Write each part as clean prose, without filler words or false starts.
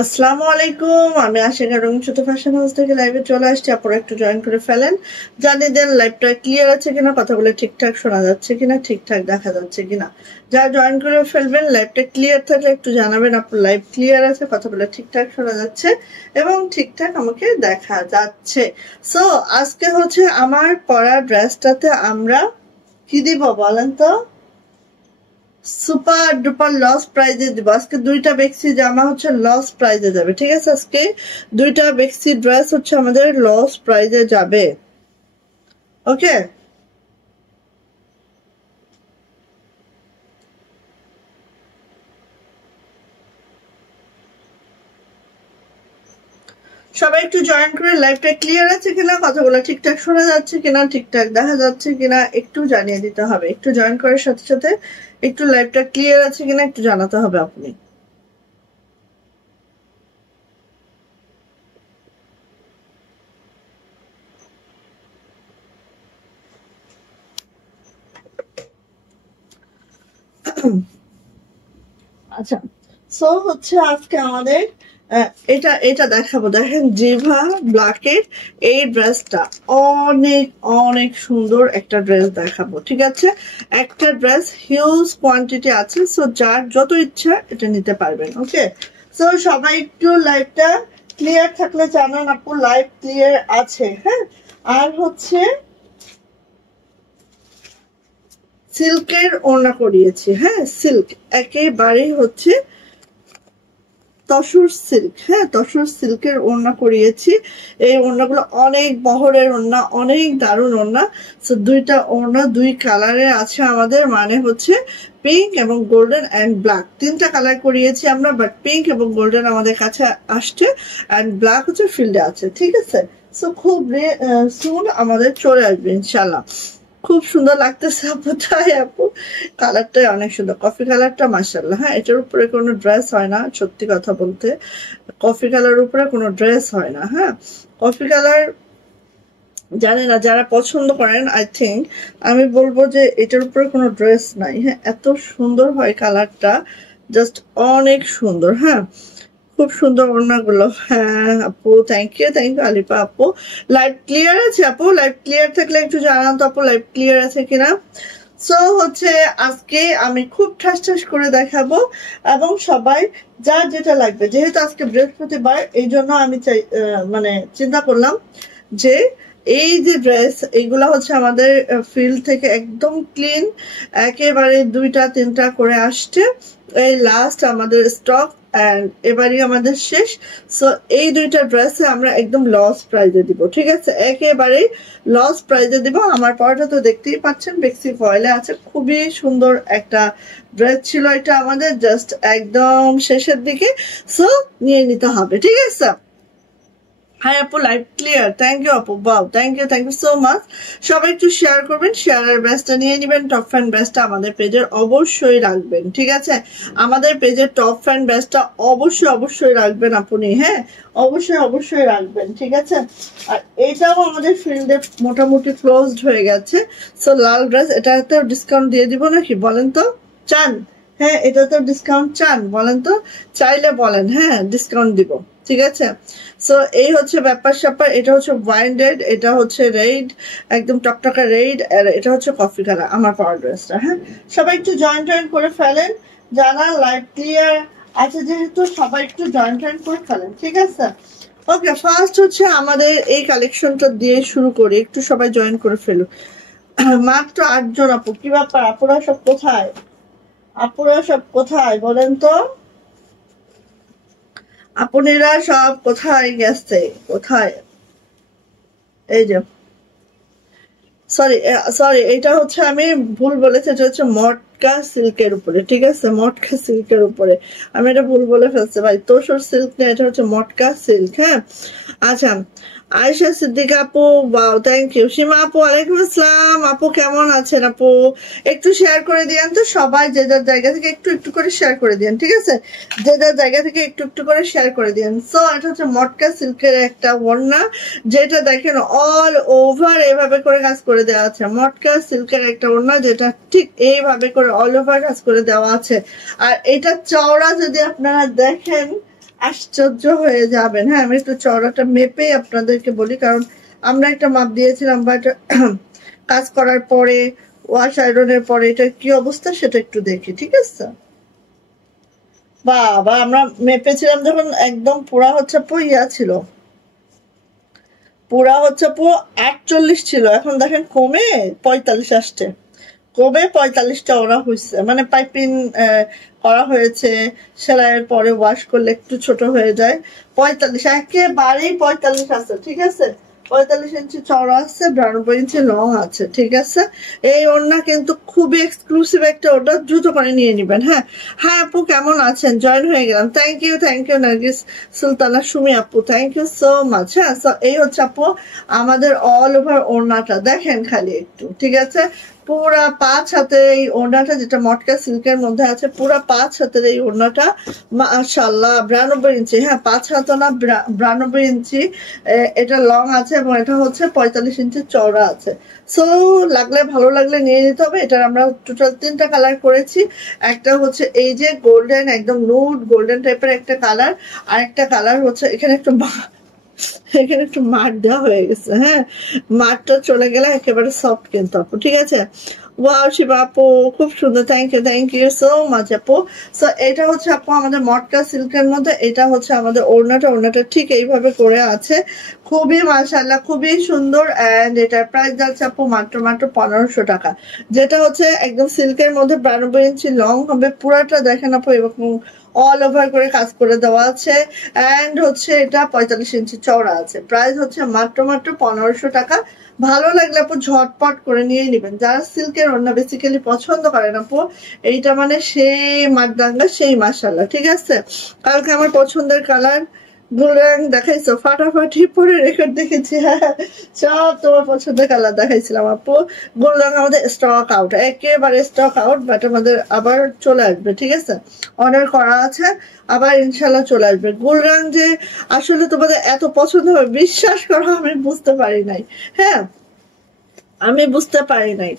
আসসালামু আলাইকুম, আমি আশিকা রঙিন ছোট ফ্যাশন হাউস থেকে লাইভে চলে আসছি। আপনারা একটু জয়েন করে ফেলেন, জানিয়ে দেন লাইভটা ক্লিয়ার আছে কিনা, কথাগুলো ঠিকঠাক শোনা যাচ্ছে কিনা, ঠিকঠাক দেখা যাচ্ছে কিনা। যারা জয়েন করে ফেলবেন, লাইভটা ক্লিয়ার থাকলে একটু জানাবেন আপনার লাইভ ক্লিয়ার আছে, কথাগুলো ঠিকঠাক শোনা যাচ্ছে এবং ঠিকঠাক আমাকে দেখা যাচ্ছে। সো আজকে হচ্ছে আমার পরা ড্রেসটাতে আমরা কি দিব বলেন তো? সুপার ডুপার লস প্রাইজে দিব। আজকে দুইটা বেক্সি জামা হচ্ছে লস প্রাইজে যাবে, ঠিক আছে? আজকে দুইটা বেক্সি ড্রেস হচ্ছে আমাদের লস প্রাইজে যাবে, ওকে? সবাই একটু জয়েন করে লাইভটা ক্লিয়ার আছে কিনা, কথাগুলো ঠিকঠাক শোনা যাচ্ছে কিনা, ঠিকঠাক দেখা যাচ্ছে কিনা একটু জানিয়ে দিতে হবে। একটু জয়েন করার সাথে সাথে একটু লাইভটা ক্লিয়ার আছে কিনা একটু জানাতে হবে আপনি। আচ্ছা, সো হচ্ছে আজকে আমাদের এটা এটা দেখাবো। দেখেন জিভা ব্ল্যাকের এই ড্রেসটা অনেক অনেক সুন্দর একটা ড্রেস দেখাবো, ঠিক আছে? একটা ড্রেস হিউজ কোয়ান্টিটি আছে, সো যার যত ইচ্ছা এটা নিতে পারবেন, ওকে? সো সবাই একটু লাইভটা ক্লিয়ার থাকলে জানান আপু লাইভ ক্লিয়ার আছে, হ্যাঁ? আর হচ্ছে সিল্কের ওড়না করিয়েছি, হ্যাঁ? সিল্ক একেবারেই হচ্ছে তসর সিল্ক, হ্যাঁ? তসর সিল্কের ওড়না করিয়েছি। এই ওড়নাগুলো অনেক বহরের ওড়না, অনেক দারুণ ওড়না। সো দুইটা ওড়না দুই কালারে আছে আমাদের, মানে হচ্ছে পিঙ্ক এবং গোল্ডেন অ্যান্ড ব্ল্যাক, তিনটা কালার করিয়েছি আমরা, বাট পিঙ্ক এবং গোল্ডেন আমাদের কাছে আসছে অ্যান্ড ব্ল্যাক হচ্ছে ফিল্ডে আছে, ঠিক আছে? সো খুব সুন আমাদের চলে আসবে ইনশাল্লাহ। খুব সুন্দর লাগতেছে আপু, তাই আপু কালারটাই অনেক সুন্দর, কফি কালারটা মাশাআল্লাহ। হ্যাঁ, এটার উপরে কোনো ড্রেস হয় না, সত্যি কথা বলতে কফি কালার উপরে কোনো ড্রেস হয় না। হ্যাঁ, কফি কালার জানি না যারা পছন্দ করেন, আই থিঙ্ক আমি বলবো যে এটার উপরে কোনো ড্রেস নাই। হ্যাঁ, এত সুন্দর হয় কালারটা, জাস্ট অনেক সুন্দর। হ্যাঁ, খুব সুন্দর ওড়নাগুলো। হ্যাঁ আপু, থ্যাংক ইউ আলিপা আপু। লাইভ ক্লিয়ার আছে আপু? লাইভ ক্লিয়ার থাকলে একটু জানান তো আপু লাইভ ক্লিয়ার আছে কিনা। সো হচ্ছে আজকে আমি খুব ঠাস ঠাস করে দেখাবো এবং সবাই যার যেটা লাগবে, যেহেতু আজকে বৃহস্পতিবার এই জন্য আমি চাই মানে চিন্তা করলাম যে এই যে ড্রেস এইগুলা হচ্ছে আমাদের ফিল্ড থেকে একদম ক্লিন, একেবারে দুইটা তিনটা করে আসছে, এই লাস্ট আমাদের স্টক অ্যান্ড এবারই আমাদের শেষ। সো এই দুইটা ড্রেসে আমরা একদম লস প্রাইজে দিব, ঠিক আছে? একেবারে লস প্রাইজে দিব। আমার পরটা তো দেখতেই পাচ্ছেন বেক্সি ফয়েলে আছে, খুবই সুন্দর একটা ড্রেস ছিল এটা আমাদের, জাস্ট একদম শেষের দিকে। সো নিয়ে নিতে হবে, ঠিক আছে? হাই আপু, লাইভ ক্লিয়ার, থ্যাংক ইউ আপু, বাউ, থ্যাংক ইউ সো মাচ। সবাই একটু শেয়ার করবেন, শেয়ারের ব্যাচটা নিয়ে নেবেন। টপ ফ্যান ব্যাচটা আমাদের পেজের অবশ্যই রাখবেন, ঠিক আছে? আমাদের পেজের টপ ফ্যান ব্যাচটা অবশ্যই অবশ্যই রাখবেন আপনি, হ্যাঁ? অবশ্যই অবশ্যই রাখবেন, ঠিক আছে? আর এটাও আমাদের ফিল্ডে মোটামুটি ক্লোজড হয়ে গেছে। সো লাল ড্রেস, এটাতেও ডিসকাউন্ট দিয়ে দিব নাকি বলেন তো? চান? হ্যাঁ, এটাতেও ডিসকাউন্ট চান বলেন তো? চাইলে বলেন, হ্যাঁ ডিসকাউন্ট দিব। ঠিক আছে। সো এই হচ্ছে ব্যাপার স্যাপার। এটা হচ্ছে ওয়াইন রেড, এটা হচ্ছে রেড, একদম টকটকা রেড, আর এটা হচ্ছে কফি কালার আমার পাওয়ার ড্রেসটা। হ্যাঁ, সবাই একটু জয়েন করে ফেলেন, যারা লাইভ ক্লিয়ার আছে যেহেতু সবাই একটু জয়েন করে ফেলেন, ঠিক আছে। ওকে, ফার্স্ট হচ্ছে আমাদের এই কালেকশনটা দিয়ে শুরু করি, একটু সবাই জয়েন করে ফেলুন। মাত্র 8 জন আপু, কি ব্যাপার আপুরা সব কোথায়? আপুরা সব কোথায় বলেন তো? আপনারা সব কোথায় গেছে? কোথায়? এই যে সরি সরি, এটা হচ্ছে আমি ভুল বলেছি, এটা হচ্ছে মটকা সিল্কের উপরে, ঠিক আছে, মটকা সিল্কের উপরে আমি এটা ভুল বলে ফেলছি ভাই, তোষর সিল্ক না, এটা হচ্ছে মটকা সিল্ক। হ্যাঁ, আচ্ছা, আয়েশা সিদ্দিকা আপু, ওয়াও, থ্যাংক ইউ। সীমা আপু, ওয়ালাইকুম আসসালাম আপু, কেমন আছেন আপু? একটু শেয়ার করে দিয়েন তো সবাই, যে যার জায়গা থেকে একটু একটু করে শেয়ার করে দিয়েন, ঠিক আছে, যে যার জায়গা থেকে একটু একটু করে শেয়ার করে দিয়েন। সো এটা হচ্ছে মটকা সিল্কের একটা ওড়না, যেটা দেখেন অল ওভার এভাবে করে কাজ করে দেওয়া আছে। মটকা সিল্কের একটা ওড়না যেটা ঠিক এইভাবে করে অল ওভার কাজ করে দেওয়া আছে। আর এটা চওড়া যদি আপনারা দেখেন আশ্চর্য হয়ে যাবেন। হ্যাঁ, আমি একটু চওড়াটা মেপে আপনাদেরকে বলি, কারণ আমরা একটা মাপ দিয়েছিলাম, বাট কাজ করার পরে ওয়াশ আয়রনের পরে এটার কি অবস্থা সেটা একটু দেখি, ঠিক আছে। বাবা, আমরা মেপেছিলাম যখন একদম পুরা হচ্ছে ইয়া ছিল, পুরা হচ্ছে 48 ছিল, এখন দেখেন কমে 45 আসছে, কমে 45টা ওরা হয়েছে, মানে পাইপিং করা হয়েছে, সেলাইয়ের পরে ওয়াশ করলে একটু ছোট হয়ে যায়। 45 একেবারেই 45 আছে, ঠিক আছে, 45 ইঞ্চি চওড়া আছে, 92 ইঞ্চি লং আছে, ঠিক আছে। এই ওড়না কিন্তু খুবই এক্সক্লুসিভ একটা ওটা, দ্রুত করে নিয়ে নিবেন। হ্যাঁ হ্যাঁ আপু, কেমন আছেন? জয়েন হয়ে গেলাম, থ্যাংক ইউ নার্গিস সুলতানা সুমি আপু, থ্যাংক ইউ সো মাচ। হ্যাঁ, এই হচ্ছে আপু আমাদের অল ওভার ওড়নাটা, দেখেন খালি একটু, ঠিক আছে। পুরা 5 হাতের এই ওড়নাটা, যেটা মটকা সিল্কের মধ্যে আছে, পুরা 5 হাতের এই ওড়নাটা, মাশাআল্লাহ, 92 ইঞ্চি। হ্যাঁ, 5 হাত না, 92 ইঞ্চি এটা লং আছে, এবং এটা হচ্ছে 45 ইঞ্চি চওড়া আছে। সো ভালো লাগলে নিয়ে নিতে হবে। এটার আমরা টোটাল 3টা কালার করেছি। একটা হচ্ছে এই যে গোল্ডেন, একদম নুড গোল্ডেন টাইপের একটা কালার, আর একটা কালার হচ্ছে এখানে একটু মাঠ দেওয়া হয়ে গেছে। হ্যাঁ, মাঠটা চলে গেলে একেবারে সফট কিন্তু আপু, ঠিক আছে। ওয়াও শিবা আপু, খুব সুন্দর, থ্যাংক ইউ সো মাচ আপু। সো এটা হচ্ছে আপু আমাদের মটকা সিল্কের মধ্যে, এটা হচ্ছে আমাদের ওড়নাটা ঠিক এইভাবে করে আছে, খুবই মাশাআল্লাহ, খুবই সুন্দর। এন্ড এটার প্রাইস যাচ্ছে আপু মাত্র 1500 টাকা, যেটা হচ্ছে একদম সিল্কের মধ্যে 92 ইঞ্চি লং হবে। পুরাটা দেখেন আপু এরকম অল ওভার করে কাজ করে দেওয়া আছে, এন্ড হচ্ছে এটা 45 ইঞ্চি চওড়া আছে। প্রাইস হচ্ছে মাত্র 1500 টাকা। ভালো লাগলে আপু ঝটপট করে নিয়ে নেবেন, যারা সিল্কের ওড়না বেসিক্যালি পছন্দ করেন আপু, এইটা মানে সেই মারদাঙ্গা, সেই মাশাআল্লাহ, ঠিক আছে। কালকে আমার পছন্দের কালার গুলরাং দেখাইছো, ফাটাফাটি পরে রেকর্ড দেখেছি। হ্যাঁ, সব তোমার পছন্দের কালার দেখাইছিলাম আপু। গুলরাং আমাদের স্টক আউট, একেবারে স্টক আউট, বাট আমাদের আবার চলে আসবে, ঠিক আছে, অর্ডার করা আছে, আবার ইনশাল্লাহ চলে আসবে। গুলরাং যে আসলে তোমাদের এত পছন্দ হবে, বিশ্বাস করো আমি বুঝতে পারি নাই। হ্যাঁ, আমি বুঝতে পারি নাই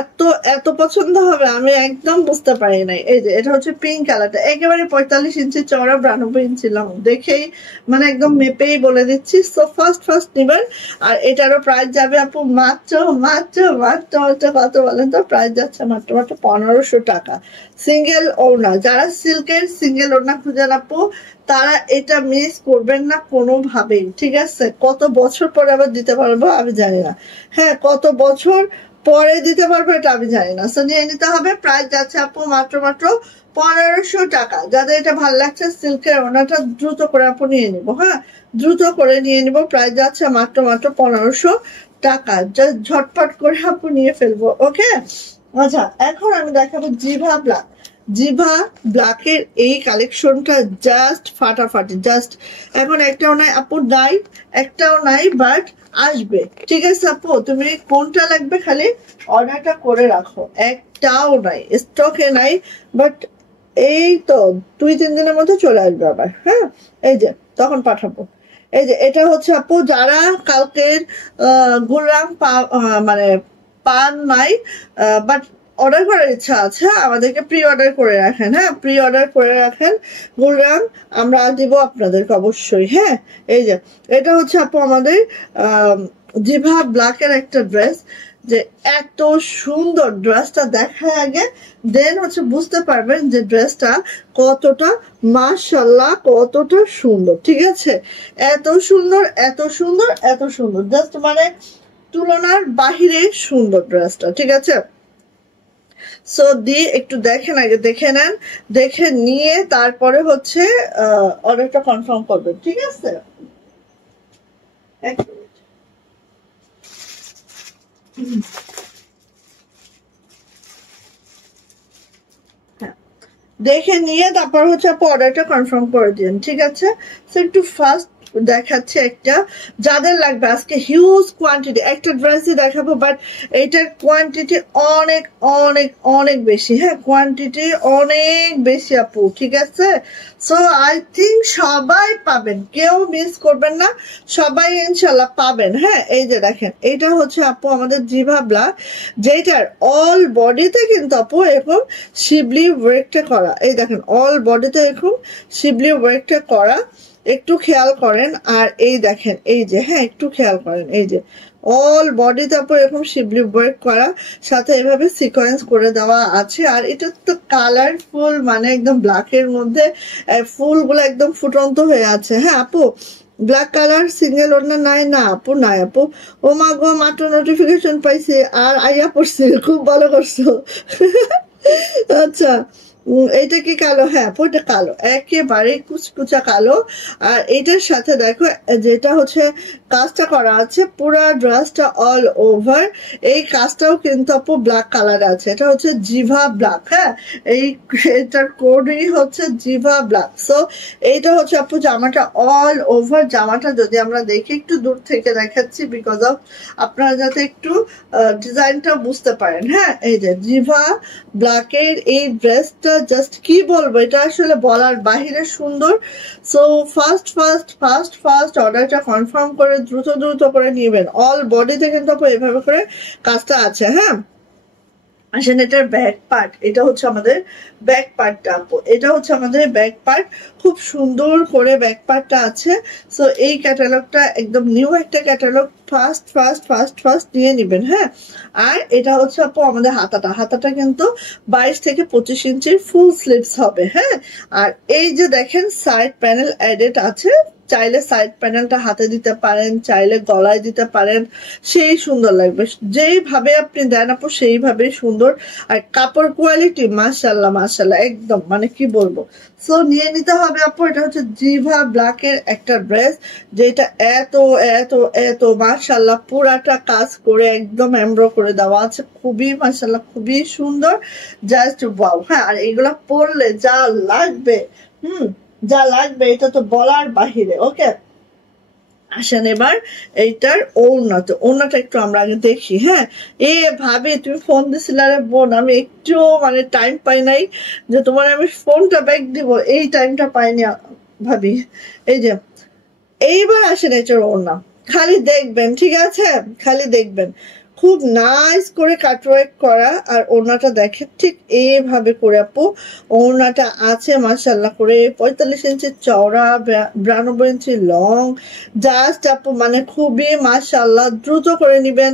এত এত পছন্দ হবে, আমি একদম বুঝতে পারি নাই। এই যে এটা হচ্ছে পিঙ্ক কালারটা, একেবারে 45 ইঞ্চি চওড়া, 92 ইঞ্চি লং, দেখেই মানে একদম মেপেই বলে দিচ্ছি। সো ফার্স্ট নিবেন। আর এটারও প্রাইস যাবে আপু মাত্র কত বলেন তো? প্রাইস যাচ্ছে মাত্র 1500 টাকা, সিঙ্গেল ওড়না। যারা সিল্কের সিঙ্গেল ওড়না খুঁজেন আপু, তারা এটা মিস করবেন না কোনোভাবেই, ঠিক আছে। কত বছর পরে আবার দিতে পারবো আমি জানি না, হ্যাঁ, কত বছর পরে দিতে পারবো এটা আমি জানি না। সো নিয়ে নিতে হবে। প্রাইস যাচ্ছে আপু মাত্র 1500 টাকা। যাদের এটা ভালো লাগছে সিল্কের ওড়নাটা, দ্রুত করে আপু নিয়ে নিবো। হ্যাঁ, দ্রুত করে নিয়ে নিবো। প্রাইস যাচ্ছে মাত্র 1500 টাকা, জাস্ট ঝটপট করে আপু নিয়ে ফেলবো। ওকে, আচ্ছা, এখন আমি দেখাবো জিভা ব্ল্যাকের এই কালেকশনটা, জাস্ট ফাটাফাটি, জাস্ট এখন একটাও নাই আপু, একটাও নাই, বাট আসবে, ঠিক আছে আপু। তুমি কোনটা লাগবে খালি অর্ডারটা করে রাখো, একটাও নাই, স্টকে নাই, বাট এই তো 2-3 দিনের মধ্যে চলে আসবে আবার। হ্যাঁ, এই যে তখন পাঠাবো। এই যে এটা হচ্ছে আপু, যারা কালকের গুলরাং মানে পান নাই, বাট অর্ডার করার ইচ্ছা আছে আমাদেরকে প্রি অর্ডার করে রাখেন, হ্যাঁ প্রি অর্ডার করে রাখেন গুলরাম, আমরা দিব আপনাদেরকে অবশ্যই। হ্যাঁ এই যে এটা হচ্ছে আপু আমাদের জিভা ব্ল্যাকের একটা ড্রেস, যে এত সুন্দর ড্রেসটা দেখার আগে দেন হচ্ছে বুঝতে পারবেন যে ড্রেসটা কতটা মাশাআল্লাহ কতটা সুন্দর, ঠিক আছে? এত সুন্দর এত সুন্দর এত সুন্দর, জাস্ট মানে তুলনার বাহিরে সুন্দর ড্রেসটা, ঠিক আছে? সো দিয়ে একটু দেখেন, আগে দেখে নেন, দেখে নিয়ে তারপরে হচ্ছে অর্ডারটা কনফার্ম করবেন, ঠিক আছে? দেখে নিয়ে তারপর হচ্ছে আপু অর্ডারটা কনফার্ম করে দিন, ঠিক আছে? সো একটু ফাস্ট দেখাচ্ছে একটা, যাদের লাগবে আজকে হিউজ কোয়ান্টিটি, একটা ড্রেসই দেখাবো বাট এইটার কোয়ান্টিটি অনেক অনেক অনেক বেশি, হ্যাঁ কোয়ান্টিটি অনেক বেশি আপু, ঠিক আছে? সো আই থিঙ্ক সবাই পাবেন, কেউ মিস করবেন না, সবাই ইনশাল্লাহ পাবেন। হ্যাঁ এই যে দেখেন এইটা হচ্ছে আপু আমাদের জিভা ব্ল্যাক, যেটার অল বডিতে কিন্তু আপু এরকম শিবলি ওয়ার্কটা করা, এই দেখেন অল বডিতে এরকম শিবলি ওয়ার্কটা করা, একটু খেয়াল করেন। আর এই দেখেন এই যে, হ্যাঁ একটু খেয়াল করেন, এই যে অল বডিতে আপু এরকম শিবলি ওয়ার্ক করা, সাথে এভাবে সিকোয়েন্স করে দেওয়া আছে। আর এটা তো কালারফুল, মানে একদম ব্ল্যাকের মধ্যে ফুলগুলো একদম ফুটন্ত হয়ে আছে। হ্যাঁ আপু ব্ল্যাক কালার সিঙ্গেল ওড়না নাই না আপু, নাই আপু। ও মা গো, মাত্র নোটিফিকেশন পাইছে আর আইয়া পড়ছে, খুব ভালো করছো। আচ্ছা এইটা কি কালো? হ্যাঁ আপু এটা কালো, একেবারে কুচকুচা কালো। আর এটার সাথে দেখো যেটা হচ্ছে কাজটা করা আছে পুরা ড্রেসটা অল ওভার, এই কাজটাও কিন্তু আপু ব্ল্যাক কালার আছে, এটা হচ্ছে জিভা ব্ল্যাক। হ্যাঁ এই এটার কোডই হচ্ছে জিভা ব্ল্যাক। সো এইটা হচ্ছে আপু জামাটা অল ওভার, জামাটা যদি আমরা দেখি একটু দূর থেকে দেখাচ্ছি বিকজ অফ আপনারা যাতে একটু ডিজাইনটা বুঝতে পারেন। হ্যাঁ এই যে জিভা ব্ল্যাকের এই ড্রেসটা জাস্ট কি বলবো, এটা আসলে বলার বাহিরে সুন্দর। So first first first first অর্ডারটা কনফার্ম করে দ্রুত দ্রুত করে নিবেন, অল বডিতে কিন্তু এভাবে করে কাজটা আছে। হ্যাঁ আসেন এটার ব্যাক পার্ট, এটা হচ্ছে আমাদের ব্যাক পার্টটা আপু, এটা হচ্ছে আমাদের ব্যাক পার্ট, খুব সুন্দর করে ব্যাক পার্টটা আছে। সো এই ক্যাটালগটা একদম নিউ একটা catalogue, first first first first নিয়ে নিবেন। হ্যাঁ আর এটা হচ্ছে আপু আমাদের হাতাটা, হাতাটা কিন্তু 22 থেকে 25 ইঞ্চির ফুল স্লিভস হবে। হ্যাঁ আর এই যে দেখেন সাইড প্যানেল এডেড আছে, চাইলে সাইড প্যানেলটা হাতে দিতে পারেন, চাইলে গলায় দিতে পারেন, সেই সুন্দর লাগবে, যেইভাবে আপনি দেন আপু সেইভাবেই সুন্দর। আর কাপড় কোয়ালিটি মাশাল্লাহ মাশাল্লাহ একদম, মানে কি বলবো। সো নিয়ে নিতে হবে আপু, এটা হচ্ছে জিভা ব্ল্যাকের একটা ড্রেস, যেটা এত এত এত মাশাল্লাহ পুরাটা কাজ করে একদম এমব্রো করে দেওয়া আছে, খুবই মাশাল্লাহ খুবই সুন্দর, জাস্ট ওয়াও। হ্যাঁ আর এগুলা পরলে যা লাগবে, যা লাগবে এটা তো বলার বাহিরে। ওকে আসেন এবার এইটার ওড়না, তো ওড়নাটা একটু আমরা আগে দেখি। হ্যাঁ এ ভাবি তুমি ফোন দিছিলে রে বোন, আমি একটু মানে টাইম পাই নাই যে তোমার আমি ফোনটা ব্যাক দিব, এই টাইমটা পাইনি ভাবি। এই যে এইবার আসেন এটার ওড়না, খালি দেখবেন, ঠিক আছে খালি দেখবেন, খুব নাইস করে কাটওয়ার্ক করা। আর ওড়নাটা দেখেন ঠিক এইভাবে করে আপু ওড়নাটা আছে মাশাল্লাহ করে 45 ইঞ্চি চওড়া, 92 ইঞ্চি লং, জাস্ট আপু মানে খুবই মাশাল্লাহ, দ্রুত করে নিবেন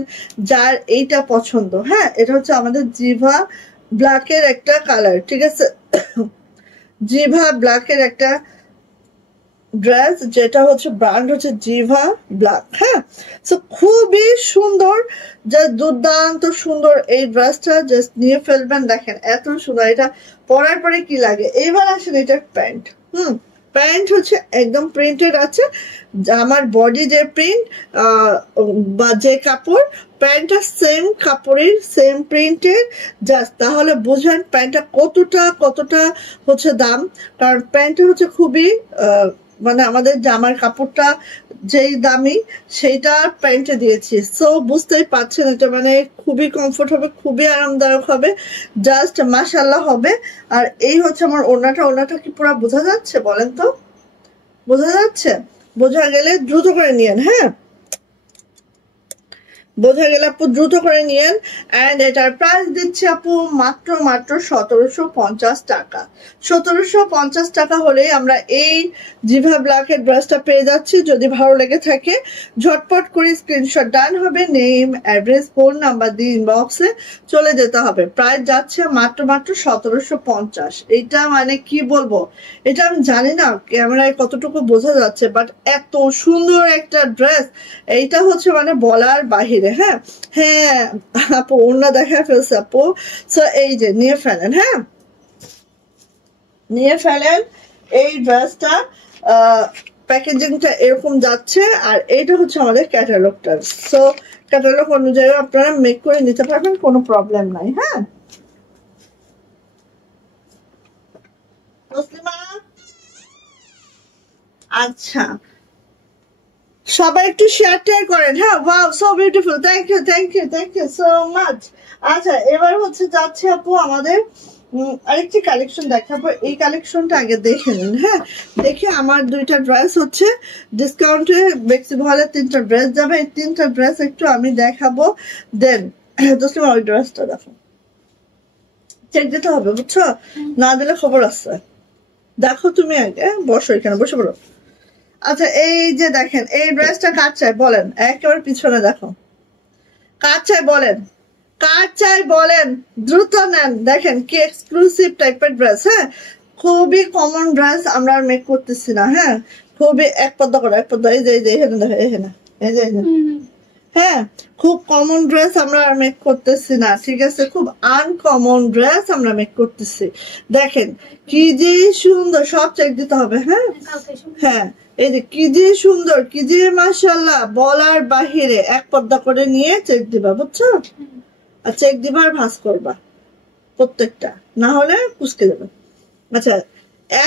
যার এইটা পছন্দ। হ্যাঁ এটা হচ্ছে আমাদের জিভা ব্ল্যাকের একটা কালার, ঠিক আছে? জিভা ব্ল্যাকের একটা ড্রেস, যেটা হচ্ছে ব্র্যান্ড হচ্ছে জিভা ব্ল্যাক। হ্যাঁ সো খুবই সুন্দর, যা দুর্দান্ত সুন্দর এই ড্রেসটা, জাস্ট নিয়ে ফেলবেন। দেখেন এত সুন্দর, এটা পরার পরে কি লাগে। এবার আসেন এটার প্যান্ট, প্যান্ট হচ্ছে একদম প্রিন্টেড আছে, আমার বডি যে প্রিন্ট বা যে কাপড়, প্যান্টটা সেম কাপড়ের সেম প্রিন্টের, জাস্ট তাহলে বুঝেন প্যান্টটা কতটা কতটা হচ্ছে দাম। কারণ প্যান্টটা হচ্ছে খুবই মানে আমাদের জামার কাপড়টা যেই দামি সেইটা প্যান্টে দিয়েছি, সো বুঝতেই পারছেন এটা মানে খুবই কমফোর্ট হবে, খুবই আরামদায়ক হবে, জাস্ট মাশাল্লাহ হবে। আর এই হচ্ছে আমার ওড়নাটা, ওড়নাটা কি পুরো বোঝা যাচ্ছে বলেন তো? বোঝা যাচ্ছে? বোঝা গেলে দ্রুত করে নিয়েন। হ্যাঁ বোঝা গেল আপু, দ্রুত করে নিয়েন। অ্যান্ড এটার প্রাইস দিচ্ছি আপু মাত্র 1750 টাকা। 1750 টাকা হলে আমরা এই জিভা ব্ল্যাকের ড্রেসটা পেয়ে যাচ্ছি। যদি ভালো লেগে থাকে ঝটপট করে স্ক্রিনশট ডান হবে, নেম, অ্যাড্রেস, ফোন নাম্বার দিয়ে ইনবক্সে চলে যেতে হবে। প্রাইস যাচ্ছে মাত্র 1750। এইটা মানে কি বলবো, এটা আমি জানি না ক্যামেরায় কতটুকু বোঝা যাচ্ছে, বাট এত সুন্দর একটা ড্রেস, এইটা হচ্ছে মানে বলার বাহিরে। হ্যাঁ হ্যাঁ আপু, ওড়না দেখা ফেলছে আপু। সো এই যে নিয়ে ফেলেন, হ্যাঁ নিয়ে ফেলেন এই ড্রেসটা। প্যাকেজিংটা এরকম যাচ্ছে, আর এইটা হচ্ছে আমাদের ক্যাটালগটা। সো ক্যাটালগ অনুযায়ী আপনারা মেক করে নিতে পারবেন, কোনো প্রবলেম নাই। হ্যাঁ তসলিমা, আচ্ছা সবাই একটু শেয়ার টেয়ার করেন। হ্যাঁ wow, so beautiful, thank you thank you thank you so much. আচ্ছা এবার হচ্ছে যাচ্ছে আপু আমাদের আরেকটি কালেকশন দেখাবো। এই কালেকশনটা আগে দেখে নিন। হ্যাঁ দেখে আমার দুইটা ড্রেস হচ্ছে ডিসকাউন্টে বেক্সি ভয়েলের 3টা ড্রেস যাবে। এই 3টা ড্রেস একটু আমি দেখাবো, দেন দোস্ত ওই ড্রেসটা দেখো, চেক দিতে হবে বুঝছো, না দিলে খবর আছে। দেখো তুমি আগে বসো, এখানে বসে পড়ো। আচ্ছা এই যে দেখেন এই ড্রেসটা কার চাই বলেন, একেবারে পিছনে দেখো, কার চাই বলেন, কার চাই বলেন, দ্রুত নেন। দেখেন কি এক্সক্লুসিভ টাইপের ড্রেস। হ্যাঁ খুবই কমন ড্রেস আমরা আর মেক করতেছি না। হ্যাঁ খুবই এক পদ্মা করে, এক পদ্মা, এই যে এখানে দেখো, এখানে এই যে হ্যাঁ খুব কমন ড্রেস আমরা আর মেক করতেছি না, ঠিক আছে, খুব আনকমন ড্রেস আমরা মেক করতেছি। দেখেন কি যে সুন্দর, সব চেক দিতে হবে। হ্যাঁ হ্যাঁ এই যে কি যে সুন্দর, কি যে মাশাআল্লাহ, বলার বাহিরে। এক পর্দা করে নিয়ে চেক দিবা বুঝছো, আর চেক দিবা আর ভাঁজ করবা প্রত্যেকটা, না হলে কুচকে যাবে। আচ্ছা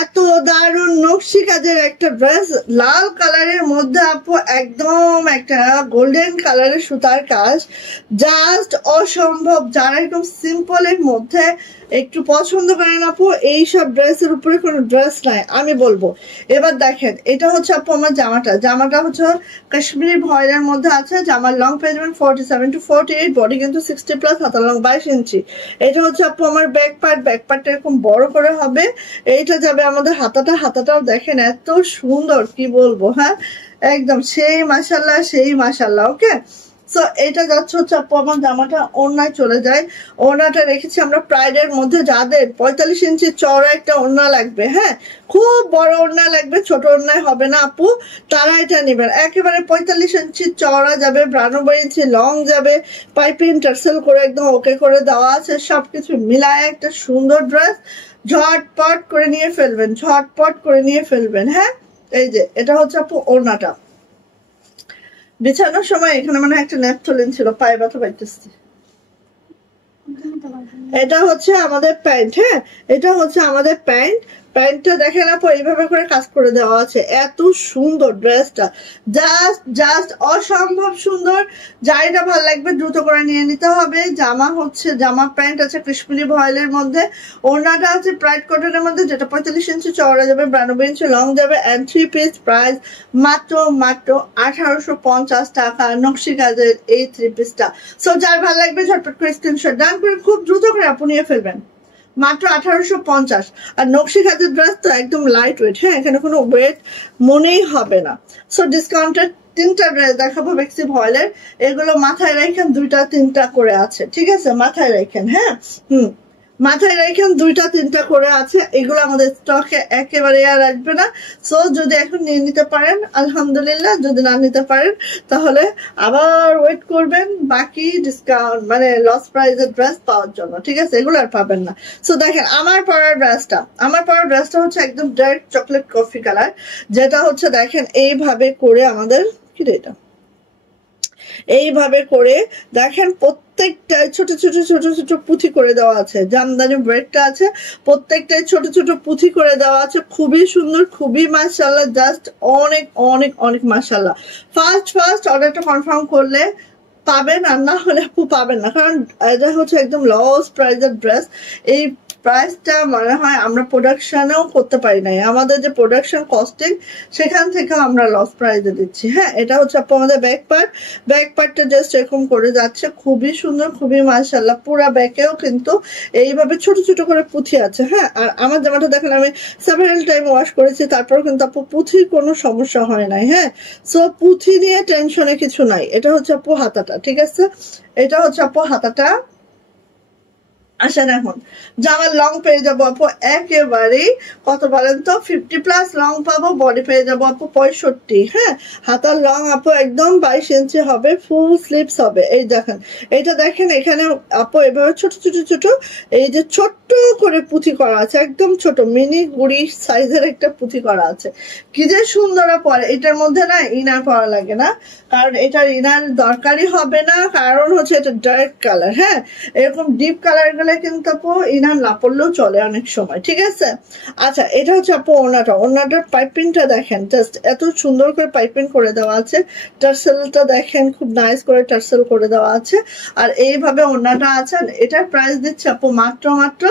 এত দারুণ নকশি কাজের একটা ড্রেস, লাল কালারের মধ্যে আপু একদম একটা গোল্ডেন কালারের সুতার কাজ, জাস্ট অসম্ভব। যারা একদম সিম্পলের মধ্যে একটু পছন্দ করেন আপু, এইসব ড্রেসের উপরে কোনো ড্রেস নাই আমি বলবো। এবার দেখেন এটা হচ্ছে আপু আমার জামাটা হচ্ছে কাশ্মীরি ভয়েলের মধ্যে আছে। জামার লং পেজমেন্ট 47 to 48, বডি কিন্তু 60 প্লাস, হাতা লং 22 ইঞ্চি। এটা হচ্ছে আপু আমার ব্যাক পার্টটা এরকম বড় করে হবে। এইটা যাবে আমাদের হাতাটাও দেখেন এত সুন্দর, কি বলবো। হ্যাঁ একদম সেই মাশাল্লাহ, সেই মাশাল্লাহ। ওকে সো এটা যাচ্ছে হচ্ছে আপু আমার জামাটা ওড়নায় চলে যায়। ওড়নাটা রেখেছি আমরা প্রাইডের মধ্যে, যাদের 45 ইঞ্চি চওড়া একটা ওড়না লাগবে, হ্যাঁ খুব বড় ওড়না লাগবে, ছোট ওড়নায় হবে না আপু, তারা এটা নেবেন। একেবারে 45 ইঞ্চি চওড়া যাবে, 92 ইঞ্চি লং যাবে, পাইপিং টার্সেল করে একদম ওকে করে দেওয়া আছে, সবকিছু মিলায় একটা সুন্দর ড্রেস। ঝটপট করে নিয়ে ফেলবেন, ঝটপট করে নিয়ে ফেলবেন। হ্যাঁ এই যে এটা হচ্ছে আপু ওড়নাটা। বিছানোর সময় এখানে মানে একটা ন্যাপথলিন ছিল, পায়ে ব্যথা পাইতেছি। এটা হচ্ছে আমাদের প্যান্ট। হ্যাঁ এটা হচ্ছে আমাদের প্যান্ট। প্যান্টটা দেখেন আপু এইভাবে করে কাজ করে দেওয়া আছে, এত সুন্দর ড্রেসটা, জাস্ট অসম্ভব সুন্দর। যাইটা ভালো লাগবে দ্রুত করে নিয়ে নিতে হবে। জামা প্যান্ট আছে কাশ্মীরি ভয়েলের মধ্যে, ওড়নাটা আছে প্রাইড কটনের মধ্যে, যেটা 45 ইঞ্চি চওড়া যাবে, 92 ইঞ্চি লং যাবে, অ্যান্ড 3 পিস। প্রাইস মাত্র 1850 টাকা, নকশি কাজের এই 3 পিসটা। সো যার ভালো লাগবে ঝটপট করে স্ক্রিনশট ডান করে খুব দ্রুত করে আপনি নিয়ে ফেলবেন, মাত্র 1850। আর নকশি কাজের ড্রেস তো একদম লাইট ওয়েট। হ্যাঁ এখানে কোনো ওয়েট মনেই হবে না। সো ডিসকাউন্টেড 3টা ড্রেস দেখাবো বেক্সি ভয়েলের, এগুলো মাথায় রাখেন, 2টা 3টা করে আছে, ঠিক আছে, মাথায় রাখেন। হ্যাঁ মাথায় রাখেন 2টা 3টা করে আছে, এগুলো আমাদের স্টকে একেবারে আর আসবে না। সো যদি এখন নিয়ে নিতে পারেন আলহামদুলিল্লাহ, যদি না নিতে পারেন তাহলে আবার ওয়েট করবেন বাকি ডিসকাউন্ট মানে লস প্রাইসের ড্রেস পাওয়ার জন্য, ঠিক আছে, এগুলো আর পাবেন না। সো দেখেন আমার পরার ড্রেসটা হচ্ছে একদম ডার্ক চকলেট কফি কালার, যেটা হচ্ছে দেখেন এইভাবে করে আমাদের কি রে এটা, এইভাবে করে দেখেন প্রত্যেকটাই ছোট ছোট ছোট ছোট পুঁথি করে দেওয়া আছে। জামদানি ব্রেডটা আছে, প্রত্যেকটাই ছোট ছোট পুঁথি করে দেওয়া আছে, খুবই সুন্দর, খুবই মাশাআল্লাহ, জাস্ট অনেক অনেক অনেক মাশাআল্লাহ। ফার্স্ট অর্ডারটা কনফার্ম করলে পাবেন, আর না হলে আপু পাবেন না, কারণ এটা হচ্ছে একদম লস প্রাইজের ড্রেস। এই প্রাইসটা মনে হয় আমরা প্রোডাকশনেও করতে পারি নাই, আমাদের যে প্রোডাকশন কস্টিং সেখান থেকে আমরা লস প্রাইসে দিচ্ছি। হ্যাঁ, এটা হচ্ছে আপু আমাদের ব্যাক পার্টটা জাস্ট এরকম করে যাচ্ছে, খুবই সুন্দর, খুবই মাশাআল্লাহ। পুরা ব্যাকেও কিন্তু এইভাবে ছোট ছোট করে পুঁথি আছে। হ্যাঁ, আর আমার জামাটা দেখেন আমি সেভারাল টাইম ওয়াশ করেছি, তারপর কিন্তু আপু পুঁথির কোনো সমস্যা হয় নাই। হ্যাঁ, সো পুঁথি নিয়ে টেনশনে কিছু নাই। এটা হচ্ছে আপু হাতাটা, ঠিক আছে, এটা হচ্ছে আপু হাতাটা। আসেন এখন জামার লং পেয়ে যাবো আপু একেবারেই কত বলেন তো, 50+ লং পাবো, বডি পেয়ে যাবো আপু 65। হ্যাঁ, হাতার লং আপু একদম 22 ইঞ্চি হবে, ফুল স্লিভস হবে। এই দেখেন, এইটা দেখেন এখানে আপু এভাবে ছোট ছোট ছোট এই যে ছোট্ট করে পুঁথি করা আছে, একদম ছোট মিনি গুড়ি সাইজের একটা পুঁথি করা আছে। কি যে সুন্দর পরে, এটার মধ্যে না ইনার পরা লাগে না, কারণ এটার ইনার দরকারই হবে না, কারণ হচ্ছে এটা ডার্ক কালার। হ্যাঁ, এরকম ডিপ কালার গুলো কিন্তু আপু ইনার না পড়লেও চলে অনেক সময়, ঠিক আছে। আচ্ছা, এটা হচ্ছে আপু ওড়নাটার পাইপিংটা দেখেন, জাস্ট এত সুন্দর করে পাইপিং করে দেওয়া আছে। টার্সেলটা দেখেন, খুব নাইস করে টার্সেল করে দেওয়া আছে। আর এইভাবে ওড়নাটা আছে। এটার প্রাইস দিচ্ছে আপু মাত্র